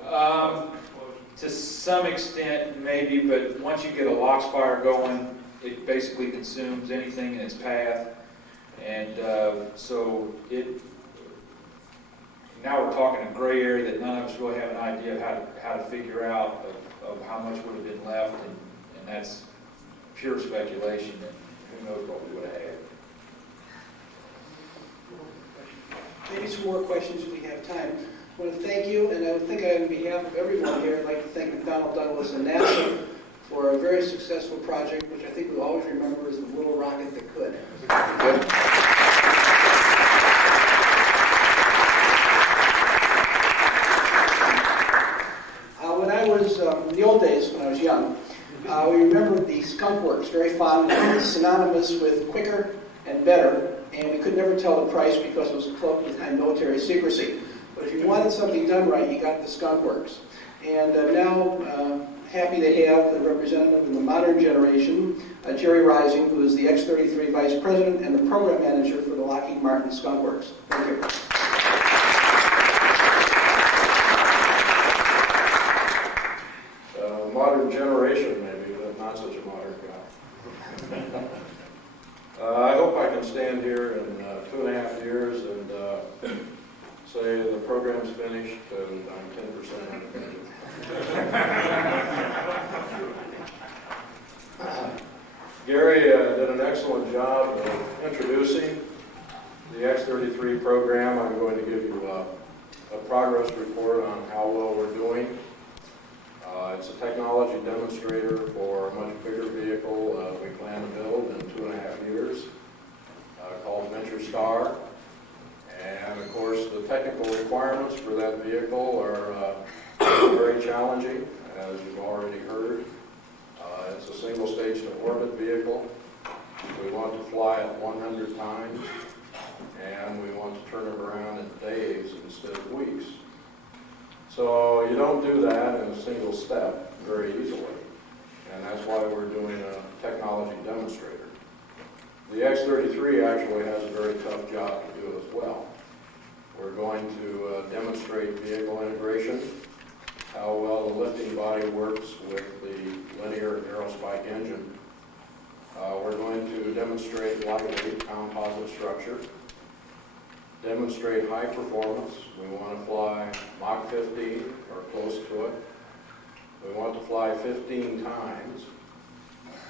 explosion? To some extent, maybe, but once you get a LOX fire going, it basically consumes anything in its path, and so it. Now we're talking a gray area that none of us really have an idea of how to figure out of how much would have been left, and that's pure speculation, and who knows what we would have had. Maybe some more questions if we have time. I want to thank you, and I would think on behalf of everyone here, I'd like to thank McDonnell Douglas and NASA for a very successful project, which I think we'll always remember as the little rocket that could. When I was, in the old days, when I was young, we remembered the Skunk Works very fondly. It was synonymous with quicker and better, and we could never tell the price because it was cloaked behind military secrecy. But if you wanted something done right, you got the Skunk Works. And now, happy to have the representative in the modern generation, Jerry Rising, who is the X-33 Vice President and the Program Manager for the Lockheed Martin Skunk Works. Thank you. Modern generation, maybe, but not such a modern guy. I hope I can stand here in 2.5 years and say the program's finished and I'm 10% on the budget. Gary did an excellent job of introducing the X-33 program. I'm going to give you a progress report on how well we're doing. It's a technology demonstrator for a much bigger vehicle we plan to build in 2.5 years called Venture Star. And of course, the technical requirements for that vehicle are very challenging, as you've already heard. It's a single stage to orbit vehicle. We want to fly it 100 times, and we want to turn it around in days instead of weeks. So you don't do that in a single step very easily, and that's why we're doing a technology demonstrator. The X-33 actually has a very tough job to do as well. We're going to demonstrate vehicle integration, how well the lifting body works with the linear aerospike engine. We're going to demonstrate lightweight composite structure, demonstrate high performance. We want to fly Mach 15 or close to it. We want to fly 15 times.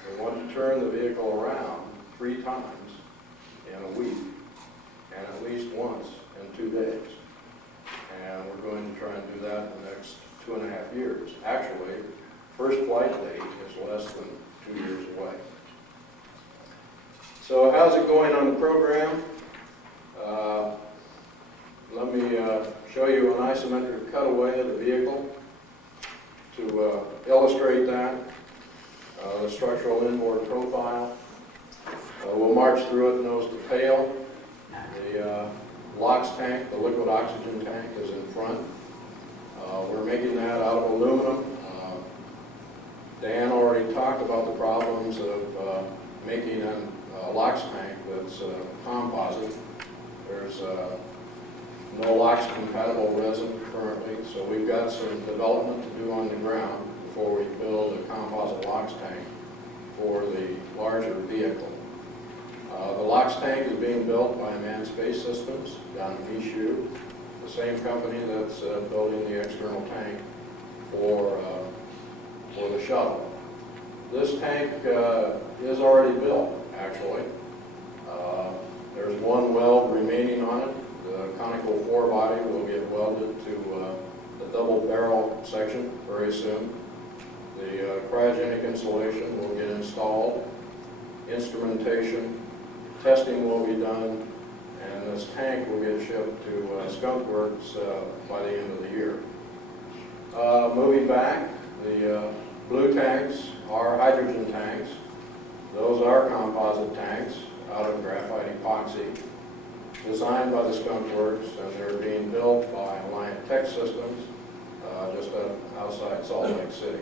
We want to turn the vehicle around 3 times in a week, and at least once in 2 days. And we're going to try and do that in the next 2.5 years. Actually, first flight date is less than 2 years away. So how's it going on the program? Let me show you an isometric cutaway of the vehicle to illustrate that, the structural inboard profile. We'll march through it nose to tail. The LOX tank, the liquid oxygen tank, is in front. We're making that out of aluminum. Dan already talked about the problems of making a LOX tank that's composite. There's no LOX compatible resin currently, so we've got some development to do on the ground before we build a composite LOX tank for the larger vehicle. The LOX tank is being built by Manned Space Systems down in Michoud, the same company that's building the external tank for the shuttle. This tank is already built, actually. There's one weld remaining on it. The conical forebody will get welded to the double barrel section very soon. The cryogenic insulation will get installed. Instrumentation, testing will be done, and this tank will get shipped to Skunk Works by the end of the year. Moving back, the blue tanks are hydrogen tanks. Those are composite tanks out of graphite epoxy, designed by the Skunk Works, and they're being built by Alliant Tech Systems just outside Salt Lake City.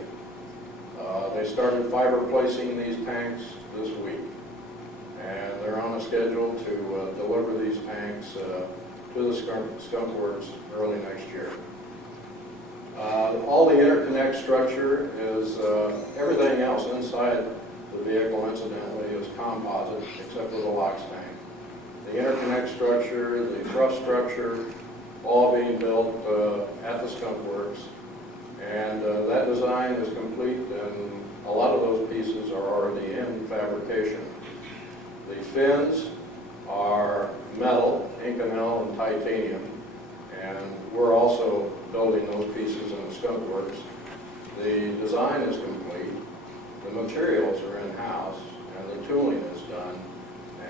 They started fiber placing these tanks this week, and they're on a schedule to deliver these tanks to the Skunk Works early next year. All the interconnect structure is, everything else inside the vehicle, incidentally, is composite, except for the LOX tank. The interconnect structure, the thrust structure, all being built at the Skunk Works. And that design is complete, and a lot of those pieces are already in fabrication. The fins are metal, Inconel and titanium, and we're also building those pieces in the Skunk Works. The design is complete, the materials are in-house, and the tooling is done,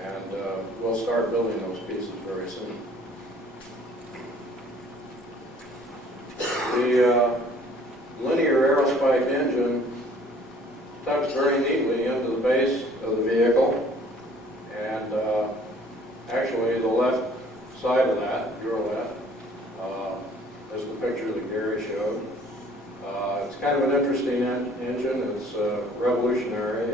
and we'll start building those pieces very soon. The linear aerospike engine tucks very neatly into the base of the vehicle, and actually the left side of that, your left, is the picture that Gary showed. It's kind of an interesting engine. It's revolutionary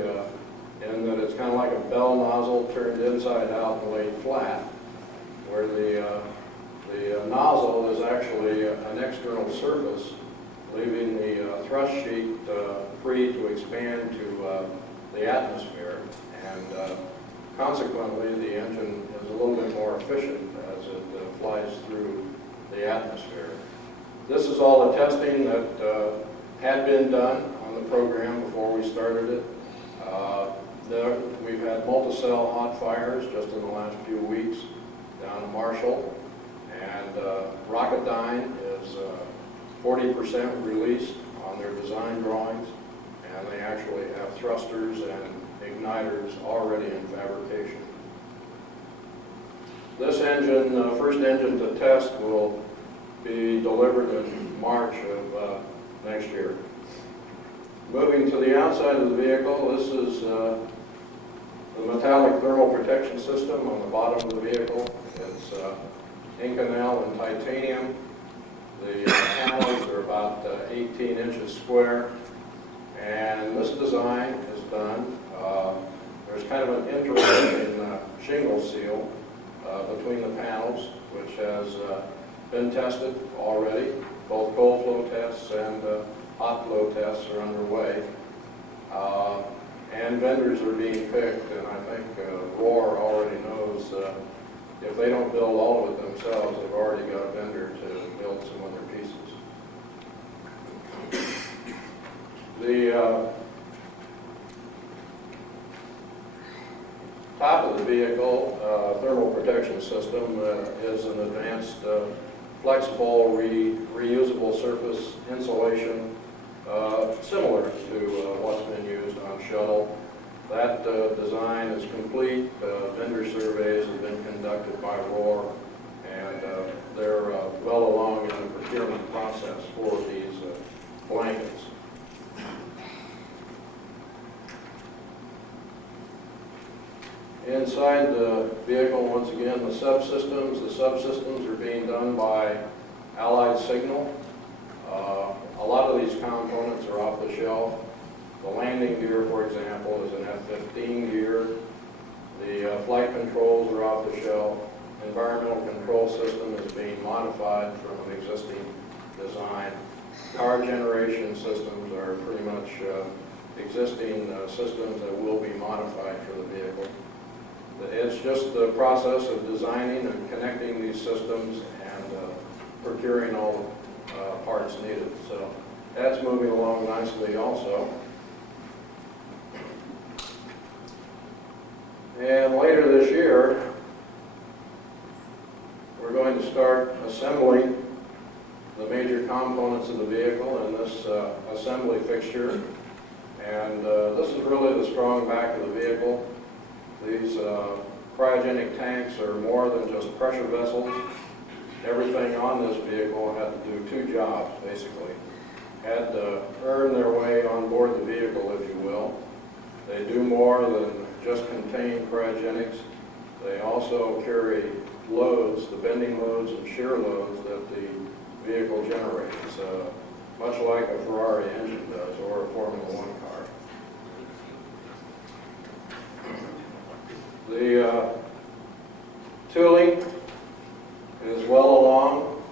in that it's kind of like a bell nozzle turned inside out and laid flat, where the nozzle is actually an external surface, leaving the thrust sheet free to expand to the atmosphere, and consequently the engine is a little bit more efficient as it flies through the atmosphere. This is all the testing that had been done on the program before we started it. We've had multi-cell hot fires just in the last few weeks down in Marshall, and Rocketdyne is 40% released on their design drawings, and they actually have thrusters and igniters already in fabrication. This engine, first engine to test, will be delivered in March of next year. Moving to the outside of the vehicle, this is the metallic thermal protection system on the bottom of the vehicle. It's Inconel and titanium. The panels are about 18 inches square. And this design is done. There's kind of an interlocking shingle seal between the panels, which has been tested already. Both cold flow tests and hot flow tests are underway. And vendors are being picked, and I think Roar already knows if they don't build all of it themselves, they've already got a vendor to build some other pieces. The top of the vehicle thermal protection system is an advanced flexible reusable surface insulation similar to what's been used on shuttle. That design is complete. Vendor surveys have been conducted by Roar, and they're well along in the procurement process for these blankets. Inside the vehicle, once again, the subsystems. The subsystems are being done by Allied Signal. A lot of these components are off the shelf. The landing gear, for example, is an F-15 gear. The flight controls are off the shelf. Environmental control system is being modified from an existing design. Power generation systems are pretty much existing systems that will be modified for the vehicle. It's just the process of designing and connecting these systems and procuring all the parts needed. So that's moving along nicely also. And later this year, we're going to start assembling the major components of the vehicle in this assembly fixture. And this is really the strong back of the vehicle. These cryogenic tanks are more than just pressure vessels. Everything on this vehicle had to do two jobs, basically. Had to earn their way on board the vehicle, if you will. They do more than just contain cryogenics. They also carry loads, the bending loads and shear loads that the vehicle generates, much like a Ferrari engine does or a Formula One car. The tooling is well along.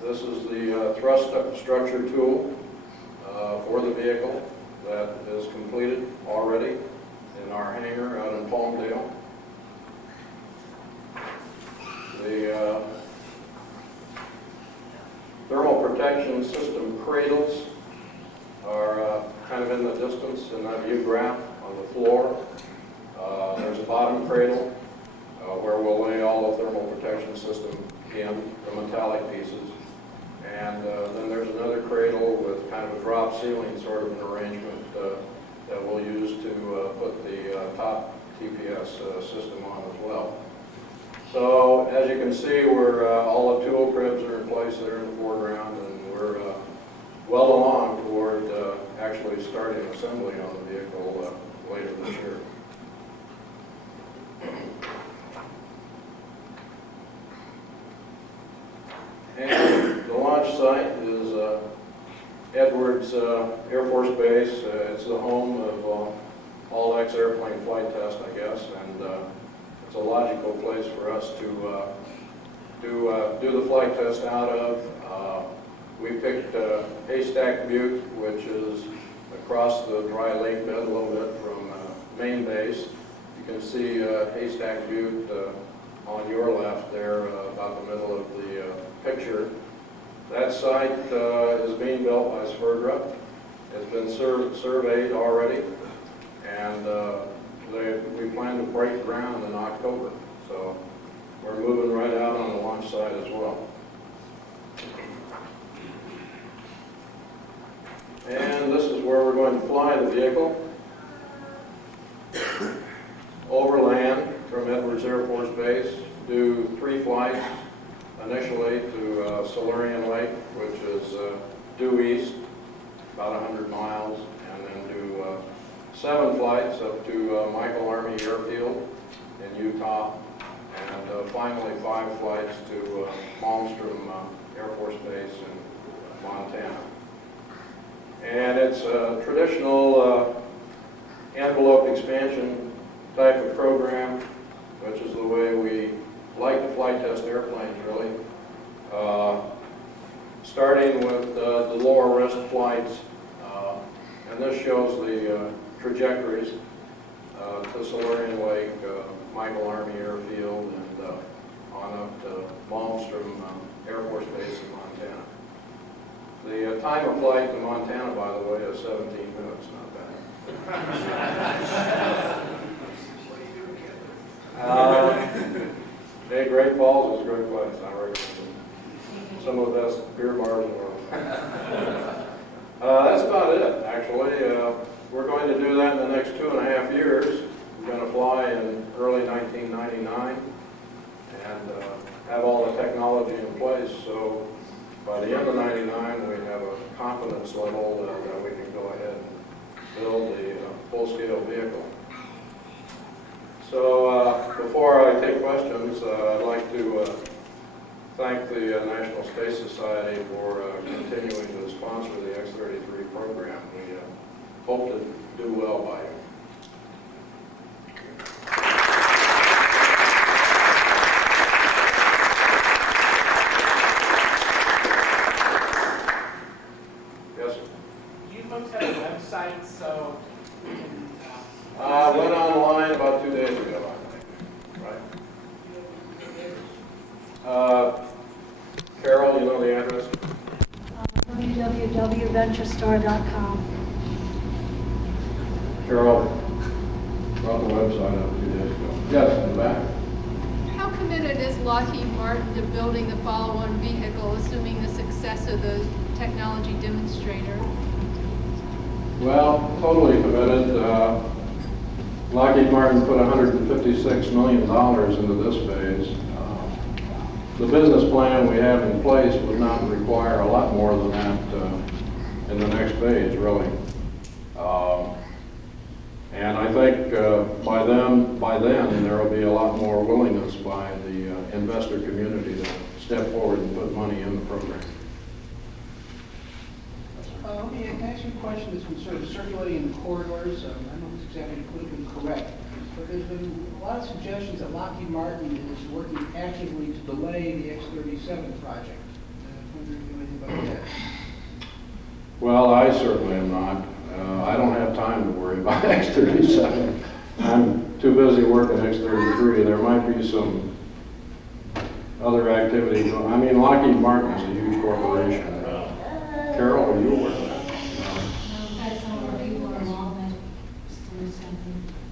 This is the thrust structure tool for the vehicle that is completed already in our hangar out in Palmdale. The thermal protection system cradles are kind of in the distance in that view graph on the floor. There's a bottom cradle where we'll lay all the thermal protection system in, the metallic pieces. And then there's another cradle with kind of a drop ceiling sort of an arrangement that we'll use to put the top TPS system on as well. So as you can see, we're all the tool cribs are in place there in the foreground, and we're well along toward actually starting assembly on the vehicle later this year. And the launch site is Edwards Air Force Base. It's the home of all ex-airplane flight test, I guess, and it's a logical place for us to do the flight test out of. We picked Haystack Butte, which is across the dry lake bed a little bit from main base. You can see Haystack Butte on your left there, about the middle of the picture. That site is being built by Sverdrup. It's been surveyed already, and we plan to break ground in October. So we're moving right out on the launch site as well. And this is where we're going to fly the vehicle. Overland from Edwards Air Force Base, do initially to Silurian Lake, which is due east, about 100 miles, and then do 7 flights up to Michael Army Airfield in Utah, and finally 5 flights to Malmstrom Air Force Base in Montana. And it's a traditional envelope expansion type of program, which is the way we like to flight test airplanes, really. Starting with the lower risk flights, and this shows the trajectories to Silurian Lake, Michael Army Airfield, and on up to Malmstrom Air Force Base in Montana. The time of flight to Montana, by the way, is 17 minutes, not bad. Hey, Great Falls is a great place, I recommend. Some of the best beer bars in the world. That's about it, actually. We're going to do that in the next 2.5 years. We're going to fly in early 1999 and have all the technology in place. So by the end of 99, we have a confidence level that we can go ahead and build the full-scale vehicle. So before I take questions, I'd like to thank the National Space Society for continuing to sponsor the X-33 program. We hope to do well by you. Yes? Do you folks have a website so we can... Went online about 2 days ago, I think, right? Carol, you know the address? www.venturestar.com. Carol brought the website up 2 days ago. Yes, in the back. How committed is Lockheed Martin to building the follow-on vehicle, assuming the success of the technology demonstrator? Well, totally committed. Lockheed Martin put $156 million into this phase. The business plan we have in place would not require a lot more than that in the next phase, really. And I think by then there will be a lot more willingness by the investor community to step forward and put money in the program. Let me ask you a question that's been sort of circulating in the corridors. I don't know if it's exactly politically correct, but there's been a lot of suggestions that Lockheed Martin is working actively to delay the X-37 project. I wonder if you know anything about that. Well, I certainly am not. I don't have time to worry about X-37. I'm too busy working X-33. There might be some other activity. I mean, Lockheed Martin is a huge corporation. Carol, are you aware of that?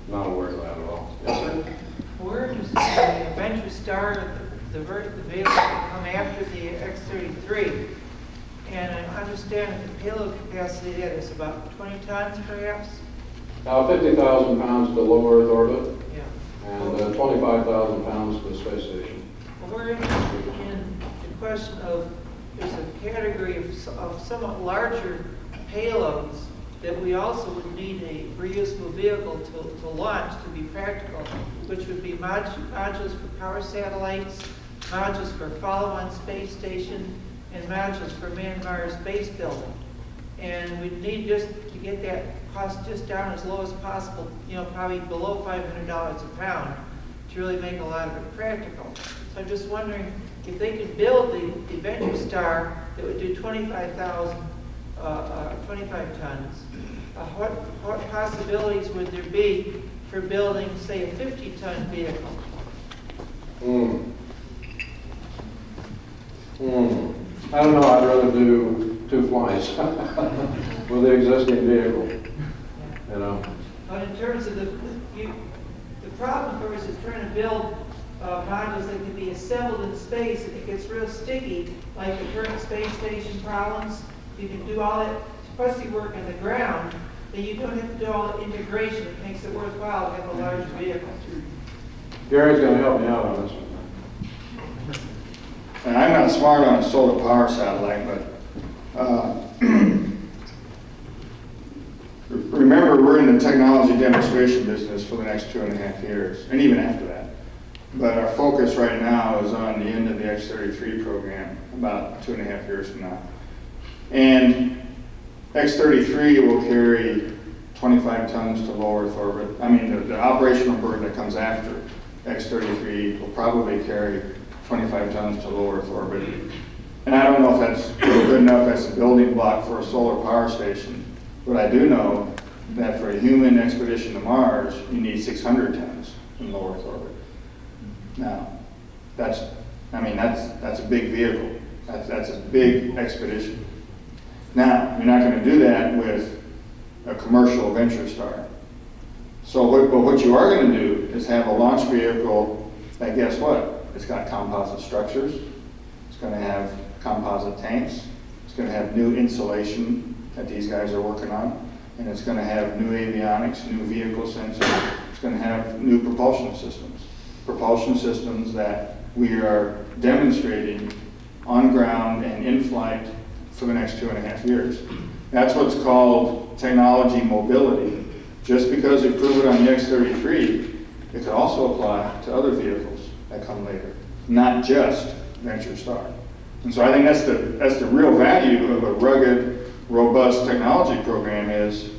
Not aware of that at all. Yes, sir? Where does the Adventure Star, the vehicle will come after the X-33? And I understand that the payload capacity that is about 20 tons perhaps? Now 50,000 pounds to low Earth orbit Yeah. and 25,000 pounds to the space station. Well, we're interested in the question of, there's a category of somewhat larger payloads that we also would need a reusable vehicle to launch to be practical, which would be modules for power satellites, modules for follow-on space station, and modules for manned-Mars base building. And we'd need just to get that cost just down as low as possible, you know, probably below $500 a pound, to really make a lot of it practical. So I'm just wondering if they could build the Adventure Star that would do 25 tons, what possibilities would there be for building, say, a 50-ton vehicle? I don't know, I'd rather do 2 flights with the existing vehicle, you know. But in terms of the problem, of course, is trying to build modules that can be assembled in space, and it gets real sticky, like the current space station problems. You can do all that fussy work on the ground, then you don't have to do all the integration. It makes it worthwhile to have a large vehicle. Gary's going to help me out on this one. and I'm not smart on a solar power satellite, but remember, we're in the technology demonstration business for the next 2.5 years, and even after that. But our focus right now is on the end of the X-33 program, about 2.5 years from now. And X-33 will carry 25 tons to low Earth orbit. I mean, the operational burden that comes after X-33 will probably carry 25 tons to low Earth orbit. And I don't know if that's good enough as a building block for a solar power station, but I do know that for a human expedition to Mars, you need 600 tons in low Earth orbit. Now, that's a big vehicle. That's a big expedition. Now, you're not going to do that with a commercial venture star. So what you are going to do is have a launch vehicle that, guess what? It's got composite structures. It's going to have composite tanks. It's going to have new insulation that these guys are working on. And it's going to have new avionics, new vehicle sensors. It's going to have new propulsion systems. Propulsion systems that we are demonstrating on ground and in flight for the next 2.5 years. That's what's called technology mobility. Just because we prove it on the X-33, it could also apply to other vehicles that come later, not just Venture Star. And so I think that's the real value of a rugged, robust technology program is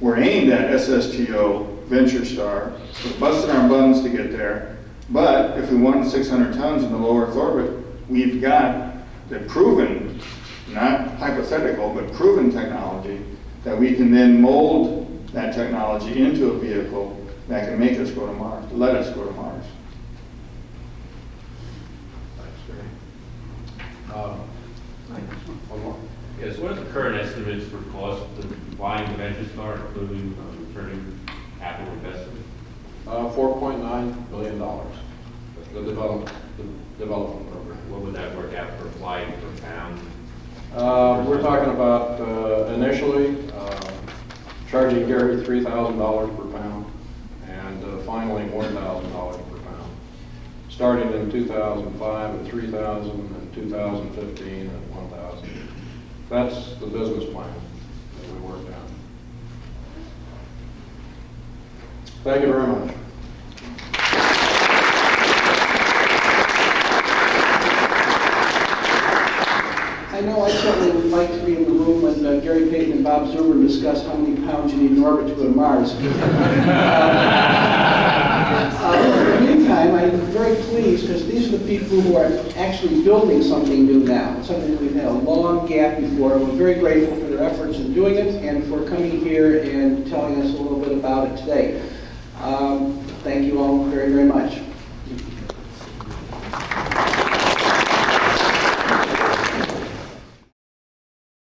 we're aimed at SSTO, Venture Star, we're busting our buns to get there, but if we want 600 tons in the low Earth orbit, we've got the proven, not hypothetical, but proven technology that we can then mold that technology into a vehicle that can make us go to Mars, let us go to Mars. One more. Yes, what are the current estimates for cost of flying the Venture Star, including returning capital investment? $4.9 billion, the development program. What would that work out per flight, per pound? We're talking about initially charging Gary $3,000 per pound and finally $1,000 per pound. Starting in 2005 at $3,000 and 2015 at $1,000. That's the business plan that we worked on. Thank you very much. I know I certainly would like to be in the room when Gary Payton and Bob Zubrin discuss how many pounds you need in orbit to go to Mars. In the meantime, I'm very pleased because these are the people who are actually building something new now, something that we've had a long gap before. We're very grateful for their efforts in doing it and for coming here and telling us a little bit about it today. Thank you all very, very much.